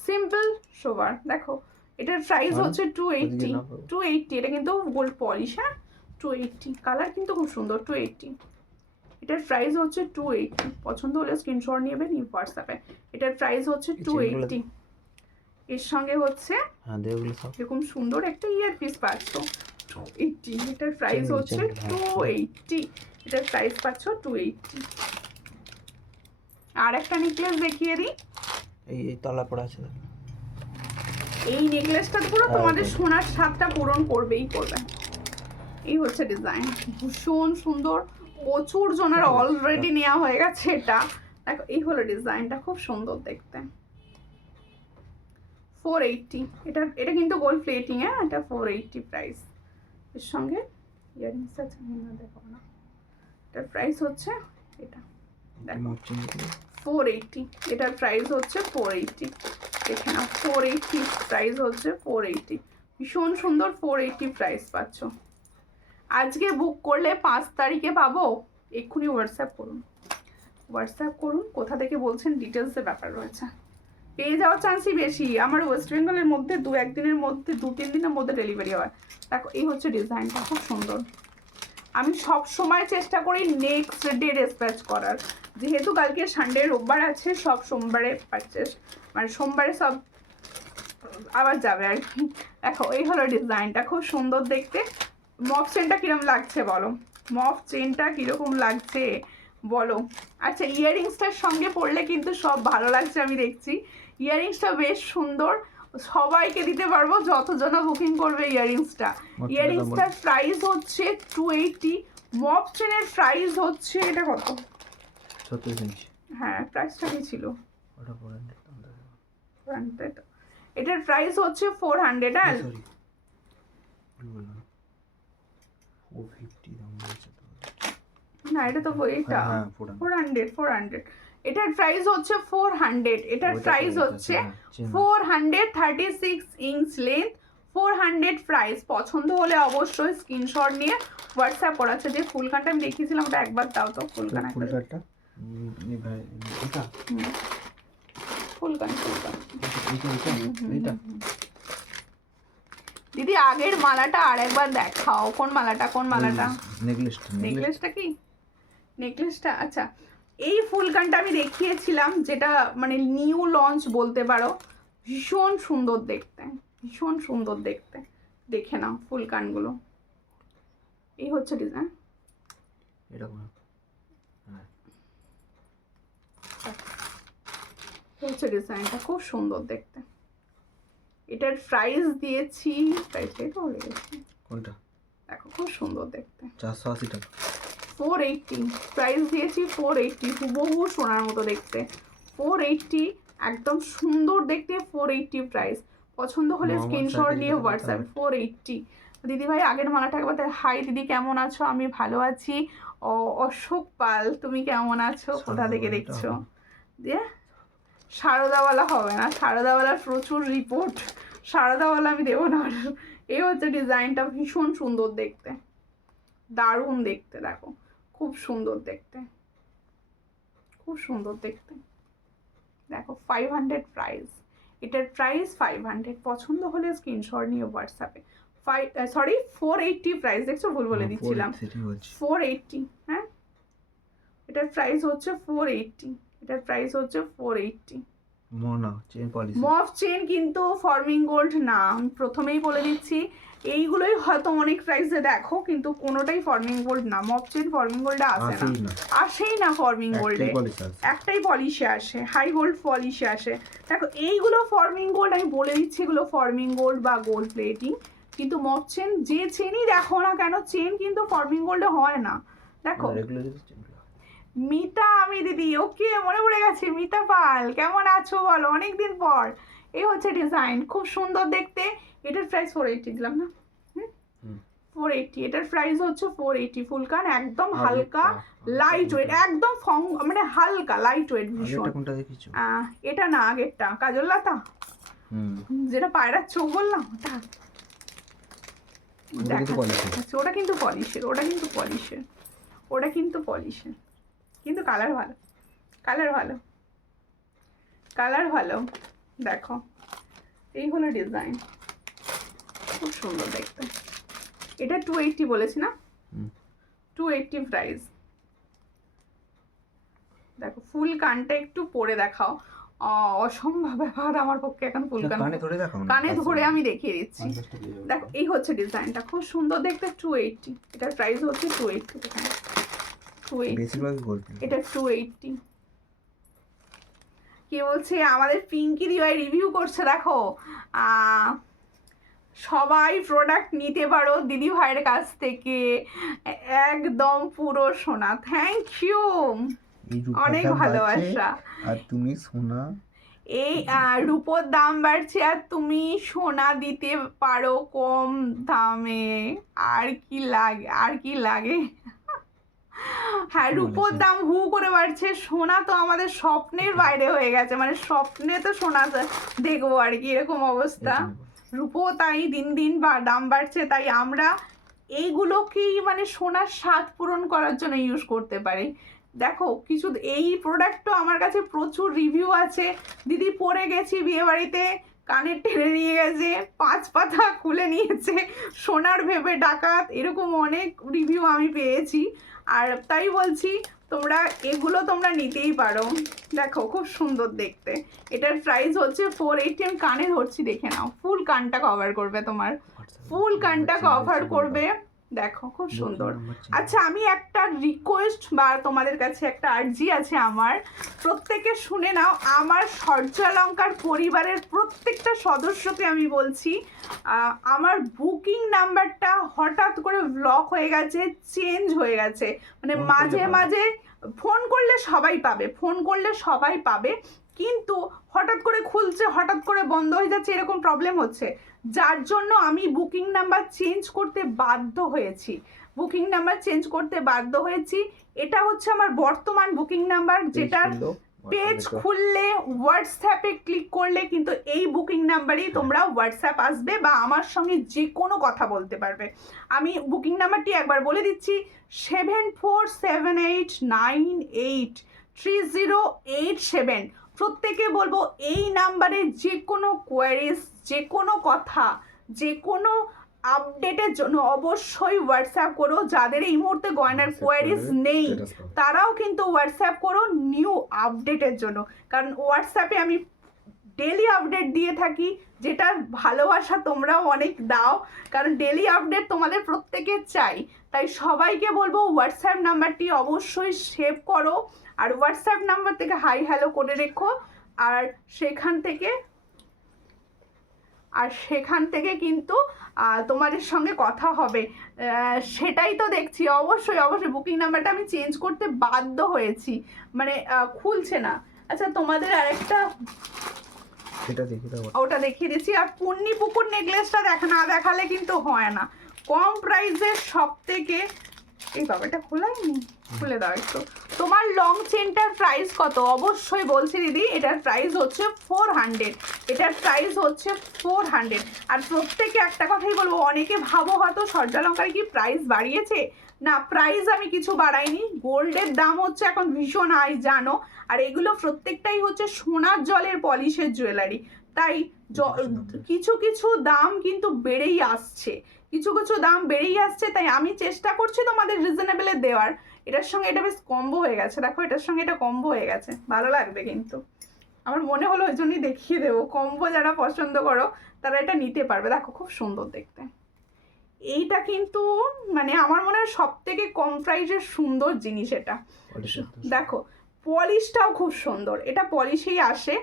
সিম্পল শোবার, দেখো এটার প্রাইস হচ্ছে 280। এটা কিন্তু গোল্ড পলিশ। হ্যাঁ 280, কালার কিন্তু খুব সুন্দর। 280, এটার প্রাইস হচ্ছে 280। পছন্দ হলে স্ক্রিনশট নেবেন হোয়াটসঅ্যাপে। এটার প্রাইস হচ্ছে 280। এর সঙ্গে হচ্ছে এরকম সুন্দর একটা ইয়ারপিস পাচ্ছ 280। এটার প্রাইস হচ্ছে 280। এটার প্রাইস পাচ্ছ 280। আর একটা নেকলেস দেখিয়ে দিই। এই তলা পড়া আছে দেখো। এই নেকলেসটা তো পুরো তোমাদের সোনার স্বাদটা পূরণ করবেই করবে। এই হচ্ছে ডিজাইন, ভীষণ সুন্দর, প্রচুর জনের অলরেডি নেওয়া হয়ে গেছে এটা। দেখো এই হলো ডিজাইনটা, খুব সুন্দর দেখতে। 480, এটা কিন্তু গোল্ড প্লেটিং, হ্যাঁ এটা 480 প্রাইস। এর সঙ্গে ইয়ারিংস আছে না, দেখো না, এটার প্রাইস হচ্ছে এটা দেখো 480, এটার প্রাইস হচ্ছে 480। দেখে নাও 480 প্রাইস হচ্ছে 480, ভীষণ সুন্দর 480 প্রাইস পাচ্ছ। আজকে বুক করলে 5 তারিখে পাবো, এক্ষুনি হোয়াটসঅ্যাপ করুন কোথা থেকে বলছেন, ডিটেলসের ব্যাপার রয়েছে, পেয়ে যাওয়ার চান্সই বেশি। আমার ওয়েস্ট বেঙ্গলের মধ্যে 2-1 দিনের মধ্যে 2-3 দিনের মধ্যে ডেলিভারি হয়। দেখো এই হচ্ছে ডিজাইনটা, খুব সুন্দর। আমি সব সময় চেষ্টা করি নেক্সট ডে ডিসপ্যাচ করার, যেহেতু কালকে সানডে রোববার আছে, সব সোমবারে পারচেস, মানে সোমবারে সব আবার যাবে আর কি। দেখো এই হলো ডিজাইনটা, খুব সুন্দর দেখতে। মফ চেনটা কিরকম লাগছে বলো, মফ চেনটা কিরকম লাগছে বলো। আচ্ছা ইয়াররিংসটার সঙ্গে পরলে কিন্তু সব ভালো লাগছে, আমি দেখছি ইয়াররিংসটা বেশ সুন্দর, সবাইকে দিতে পারবো যতজনা বুকিং করবে ইয়াররিংসটা। ইয়াররিংসটার প্রাইস হচ্ছে 280, মফ চেনের প্রাইস হচ্ছে এটা কত, 36 ইঞ্চি। হ্যাঁ প্রাইসটা কি ছিল, ওটা 400, এটার প্রাইস হচ্ছে 400। আর সরি বললাম 450 দাম বলছে তো। না এটা তো এটা হ্যাঁ 400, এটার প্রাইস হচ্ছে 400, এটার প্রাইস হচ্ছে 436 ইঞ্চ লেন্থ, 400 প্রাইস। পছন্দ হলে অবশ্যই স্ক্রিনশট নিয়ে হোয়াটসঅ্যাপ করাচ্ছে। যে ফুলকানটা আমি দেখিয়েছিলাম ওটা একবার দাও তো, ফুলকানটা এটা ফুলকান এটা দিদি আগের মালাটা আরেকবার দেখাও, কোন মালাটা নেকলেসটা কি নেকলেসটা, আচ্ছা এই ফুলকানটা আমি দেখিয়েছিলাম, যেটা মানে নিউ লঞ্চ বলতে পারো, ভীষণ সুন্দর দেখতে, দেখে নাও ফুলকানগুলো। এই হচ্ছে ডিজাইন, এরকম হচ্ছে ডিজাইনটা, খুব সুন্দর দেখতে। এটার প্রাইস দিয়েছি, প্রাইসটাই তো বলে গেছি কোনটা, দেখো খুব সুন্দর দেখতে, 480 টাকা। 480 প্রাইস দিয়েছি, 480 হুবহু সোনার মতো দেখতে, 480 একদম সুন্দর দেখতে, 480 প্রাইস। পছন্দ হলে স্ক্রিনশট নিয়ে হোয়াটসঅ্যাপ 480। দিদি ভাই আগের মালাটা একবার হাই দিদি কেমন আছো, আমি ভালো আছি। অশোক পাল তুমি কেমন আছো, কোথা থেকে দেখছো, দিয়ে সারদাওয়ালা হবে না, সারদাওয়ালার প্রচুর রিপোর্ট, সারদাওয়ালা আমি দেবো না। এই হচ্ছে ডিজাইনটা, ভীষণ সুন্দর দেখতে, দারুণ দেখতে, দেখো খুব সুন্দর দেখতে, দেখো 500 প্রাইস, এটার প্রাইস 500। পছন্দ হলে স্ক্রিনশট নিয়ে হোয়াটসঅ্যাপে 480 প্রাইস, দেখছো ভুল বলে দিচ্ছিলাম, 480, হ্যাঁ এটার প্রাইস হচ্ছে 480, এটার প্রাইস হচ্ছে 480। মফ চেন কিন্তু ফর্মিং গোল্ড না, আমি প্রথমেই বলে দিচ্ছি, এইগুলোই হয়তো অনেক প্রাইসে দেখো, কিন্তু কোনোটাই ফর্মিং গোল্ড না। মফ চেন ফর্মিং গোল্ডে আসেই না ফর্মিং গোল্ডে, একটাই পলিশে আসে, হাই গোল্ড পলিশে আসে। দেখো এইগুলো ফর্মিং গোল্ড, আমি বলে দিচ্ছি এগুলো ফর্মিং গোল্ড বা গোল্ড প্লেটিং, কিন্তু মফ চেন যে চেনই দেখো না কেন, চেন কিন্তু ফর্মিং গোল্ডে হয় না। দেখো মিতা, আমি দিদি, ওকে মনে পড়ে গেছে, মিতা পাল কেমন আছো বলো, অনেকদিন পর। এই হচ্ছে ডিজাইন, খুব সুন্দর দেখতে। এটার প্রাইস 480 দিলাম না, 480, এটার প্রাইস হচ্ছে 480। ফুলকান একদম হালকা লাইট ওয়েট, একদম মানে হালকা লাইট ওয়েট ভীষণ। এটা না, আগেরটা কাজল লতা, যেটা পায়রার চোখ বললাম, ওটা কিন্তু পলিশের, কিন্তু কালার ভালো, দেখো এই হলো ডিজাইন, খুব সুন্দর দেখতে। এটা 280 বলেছি না, 280 প্রাইস। দেখো ফুল কানটা একটু পরে দেখাও, অসম্ভব ব্যাপার আমার পক্ষে এখন ফুল কান কানে ধরে আমি দেখিয়ে দিচ্ছি। দেখো এই হচ্ছে ডিজাইনটা, খুব সুন্দর দেখতে, 280, এটার প্রাইস হচ্ছে 280, এটা 280, কি বলছে আমাদের পিঙ্কি দিওয়াই রিভিউ করছে দেখো। সবাই প্রোডাক্ট নিতে পারো দিদি ভাইয়ের কাছ থেকে, একদম পুরো সোনা। থ্যাংক ইউ, এই অনেক রূপাটা ভালোবাসা। বাড়ছে আর তুমি সোনা, এই রূপোর দাম বাড়ছে আর তুমি সোনা দিতে পারো কম দামে, আর কি লাগে, আর কি লাগে। হ্যাঁ, রূপোর দাম হু করে বাড়ছে, সোনা তো আমাদের স্বপ্নের বাইরে হয়ে গেছে, মানে স্বপ্নে তো সোনা দেখবো আর কি, এরকম অবস্থা। রূপো তাই দিন দিন দাম বাড়ছে, তাই আমরা এইগুলোকেই মানে সোনার স্বাদ পূরণ করার জন্য ইউজ করতে পারি। দেখো কিছু এই প্রোডাক্টও আমার কাছে প্রচুর রিভিউ আছে। দিদি পরে গেছি বিয়ে বাড়িতে, কানের টেনে নিয়ে গেছে, 5 পাতা খুলে নিয়েছে, সোনার ভেবে ডাকাত, এরকম অনেক রিভিউ আমি পেয়েছি। আর তাই বলছি তোমরা এগুলো তোমরা নিতেই পারো। দেখো খুব সুন্দর দেখতে, এটার প্রাইস হচ্ছে 480। আমি কানে ধরছি, দেখে নাও, ফুল কানটা কভার করবে, তোমার ফুল কানটা কভার করবে। দেখো খুব সুন্দর। আচ্ছা, আমি একটা রিকোয়েস্ট বা তোমাদের কাছে একটা আর্জি আছে আমার, প্রত্যেকে শুনে নাও। আমার সূর্যালঙ্কার পরিবারের প্রত্যেকটা সদস্যকে আমি বলছি, আমার বুকিং নাম্বারটা হঠাৎ করে ব্লক হয়ে গেছে, চেঞ্জ হয়ে গেছে, মানে মাঝে মাঝে ফোন করলে সবাই পাবে, ফোন করলে সবাই পাবে, কিন্তু হঠাৎ করে খুলছে, হঠাৎ করে বন্ধ হয়ে যাচ্ছে, এরকম প্রবলেম হচ্ছে, যার জন্য আমি বুকিং নাম্বার চেঞ্জ করতে বাধ্য হয়েছি। বুকিং নাম্বার চেঞ্জ করতে বাধ্য হয়েছি। এটা হচ্ছে আমার বর্তমান বুকিং নাম্বার, যেটার পেজ খুললে হোয়াটসঅ্যাপে ক্লিক করলে কিন্তু এই বুকিং নাম্বারেই তোমরা হোয়াটসঅ্যাপ আসবে বা আমার সঙ্গে যে কোনো কথা বলতে পারবে। আমি বুকিং নাম্বারটি একবার বলে দিচ্ছি, 7478983087। প্রত্যেকে বলবো এই নাম্বারে যে কোনো কোয়ারিজ, যে কোনো কথা, যে কোনো আপডেটের জন্য অবশ্যই হোয়াটসঅ্যাপ করো। যাদের এই মুহূর্তে গয়নার কোয়ারিজ নেই তারাও কিন্তু হোয়াটসঅ্যাপ করো নিউ আপডেটের জন্য, কারণ হোয়াটসঅ্যাপে আমি ডেলি আপডেট দিয়ে থাকি, যেটার ভালোবাসা তোমরাও অনেক দাও, কারণ ডেলি আপডেট তোমাদের প্রত্যেকের চাই। তাই সবাইকে বলবো হোয়াটসঅ্যাপ নাম্বারটি অবশ্যই সেভ করো, আর হোয়াটসঅ্যাপ নাম্বার থেকে হাই হ্যালো করে রেখো, আর সেখান থেকে কিন্তু তোমাদের সঙ্গে কথা হবে। সেটাই তো দেখছি, অবশ্যই অবশ্যই বুকিং নাম্বারটা আমি চেঞ্জ করতে বাধ্য হয়েছি, মানে খুলছে না। আচ্ছা, তোমাদের আরেকটা ওটা দেখিয়ে দিচ্ছি। আর পূর্ণি পুকুর নেকলেসটা না দেখালে কিন্তু হয় না, কম প্রাইসের সব থেকে। এই বাবাটা খোলাইনি, খুলে দাও একটু। তোমার লং চেনটার প্রাইস কত অবশ্যই বলছি দিদি, এটার প্রাইস হচ্ছে 400, এটার প্রাইস হচ্ছে 400। আর প্রত্যেকে একটা কথাই বলবো, অনেকে ভাবো হয়তো সূর্যালঙ্কারে কি প্রাইস বাড়িয়েছে, না, প্রাইস আমি কিছু বাড়াইনি। গোল্ডের দাম হচ্ছে এখন ভীষণ হাই জানো, আর এগুলো প্রত্যেকটাই হচ্ছে সোনার জলের পলিশের জুয়েলারি, তাই কিছু কিছু দাম কিন্তু বেড়েই আসছে, কিছু কিছু দাম বেড়েই আসছে। তাই আমি চেষ্টা করছি তোমাদের রিজনেবলে দেওয়ার। এটার সঙ্গে এটা বেশ কম্বো হয়ে গেছে, দেখো এটার সঙ্গে এটা কম্বো হয়ে গেছে, ভালো লাগবে কিন্তু, আমার মনে হলো ওই জন্যই দেখিয়ে দেবো। কম্বো যারা পছন্দ করো তারা এটা নিতে পারবে, দেখো খুব সুন্দর দেখতে। এইটা কিন্তু মানে আমার মনে হয় সব থেকে কম প্রাইসের সুন্দর জিনিস এটা। দেখো পলিশটাও খুব সুন্দর, এটা পলিশেই আসে।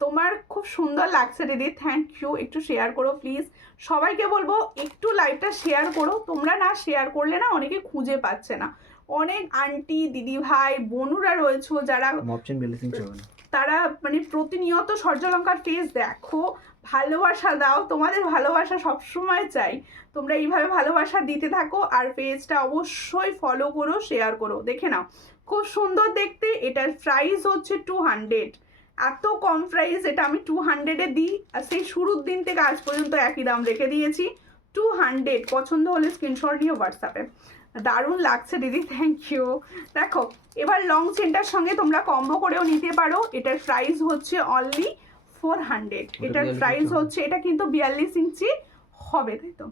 তোমার খুব সুন্দর লাগছে দিদি, থ্যাংক ইউ। একটু শেয়ার করো প্লিজ, সবাইকে বলবো একটু লাইভটা শেয়ার করো। তোমরা না শেয়ার করলে না অনেকে খুঁজে পাচ্ছে না, অনেক আন্টি দিদি ভাই বোনুরা রয়েছে যারা তারা মানে প্রতিনিয়ত সূর্যালঙ্কার পেজ দেখো, ভালোবাসা দাও, তোমাদের ভালোবাসা সবসময় চাই। তোমরা এইভাবে ভালোবাসা দিতে থাকো, আর পেজটা অবশ্যই ফলো করো, শেয়ার করো, দেখে নাও খুব সুন্দর দেখতে। এটার প্রাইস হচ্ছে 200, এত কম প্রাইস, এটা আমি 200-এ দিই, আর সেই শুরুর দিন থেকে আজ পর্যন্ত একই দাম রেখে দিয়েছি 200। পছন্দ হলে স্ক্রিনশট নিয়ে হোয়াটসঅ্যাপে। দারুণ লাগছে দিদি, থ্যাংক ইউ। দেখো এবার লং চেনটার সঙ্গে তোমরা কম্বো করেও নিতে পারো। এটার প্রাইস হচ্ছে অনলি 400। এটার প্রাইস হচ্ছে, এটা কিন্তু 42 ইঞ্চি হবে, তাই তো?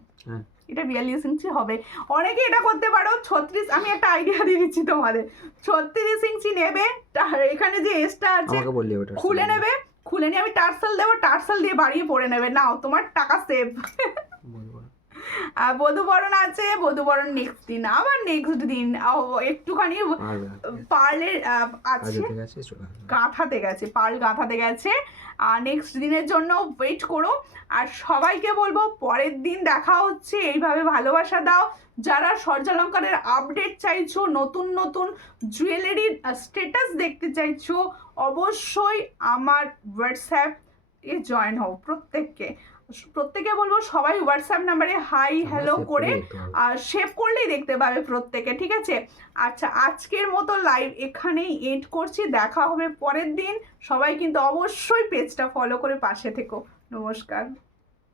এটা 42 ইঞ্চি হবে। অনেকে এটা করতে পারো 36, আমি একটা আইডিয়া দিয়ে দিচ্ছি তোমাদের, 36 ইঞ্চি নেবে, এখানে যে এসটা আছে খুলে নেবে, খুলে নিয়ে আমি টার্সেল দেবো, টার্সেল দিয়ে বাড়িয়ে পরে নেবে, নাও তোমার টাকা সেভ। বধুবরণ আছে, বধুবরণ নেক্সট দিন, আবার নেক্সট দিন একটুখানি পার্লের আছে, ঠিক আছে চলে আসবে। গাঁথাতে গেছে, পার্ল গাঁথাতে গেছে। আর নেক্সট দিনের জন্য ওয়েট করো। আর সবাইকে বলবো পরের দিন দেখা হচ্ছে। এইভাবে ভালোবাসা দাও। যারা স্বর্ণালঙ্কারের আপডেট চাইছো, নতুন নতুন জুয়েলারির স্ট্যাটাস দেখতে চাইছো, অবশ্যই আমার হোয়াটসঅ্যাপ এ জয়েন হও। প্রত্যেকে বলবো সবাই হোয়াটসঅ্যাপ নাম্বারে হাই হ্যালো করে আর সেভ করলেই দেখতে পাবে প্রত্যেকে, ঠিক আছে? আচ্ছা, আজকের মতো লাইভ এখানেই এন্ড করছি। দেখা হবে পরের দিন। সবাই কিন্তু অবশ্যই পেজটা ফলো করে পাশে থেকো। নমস্কার।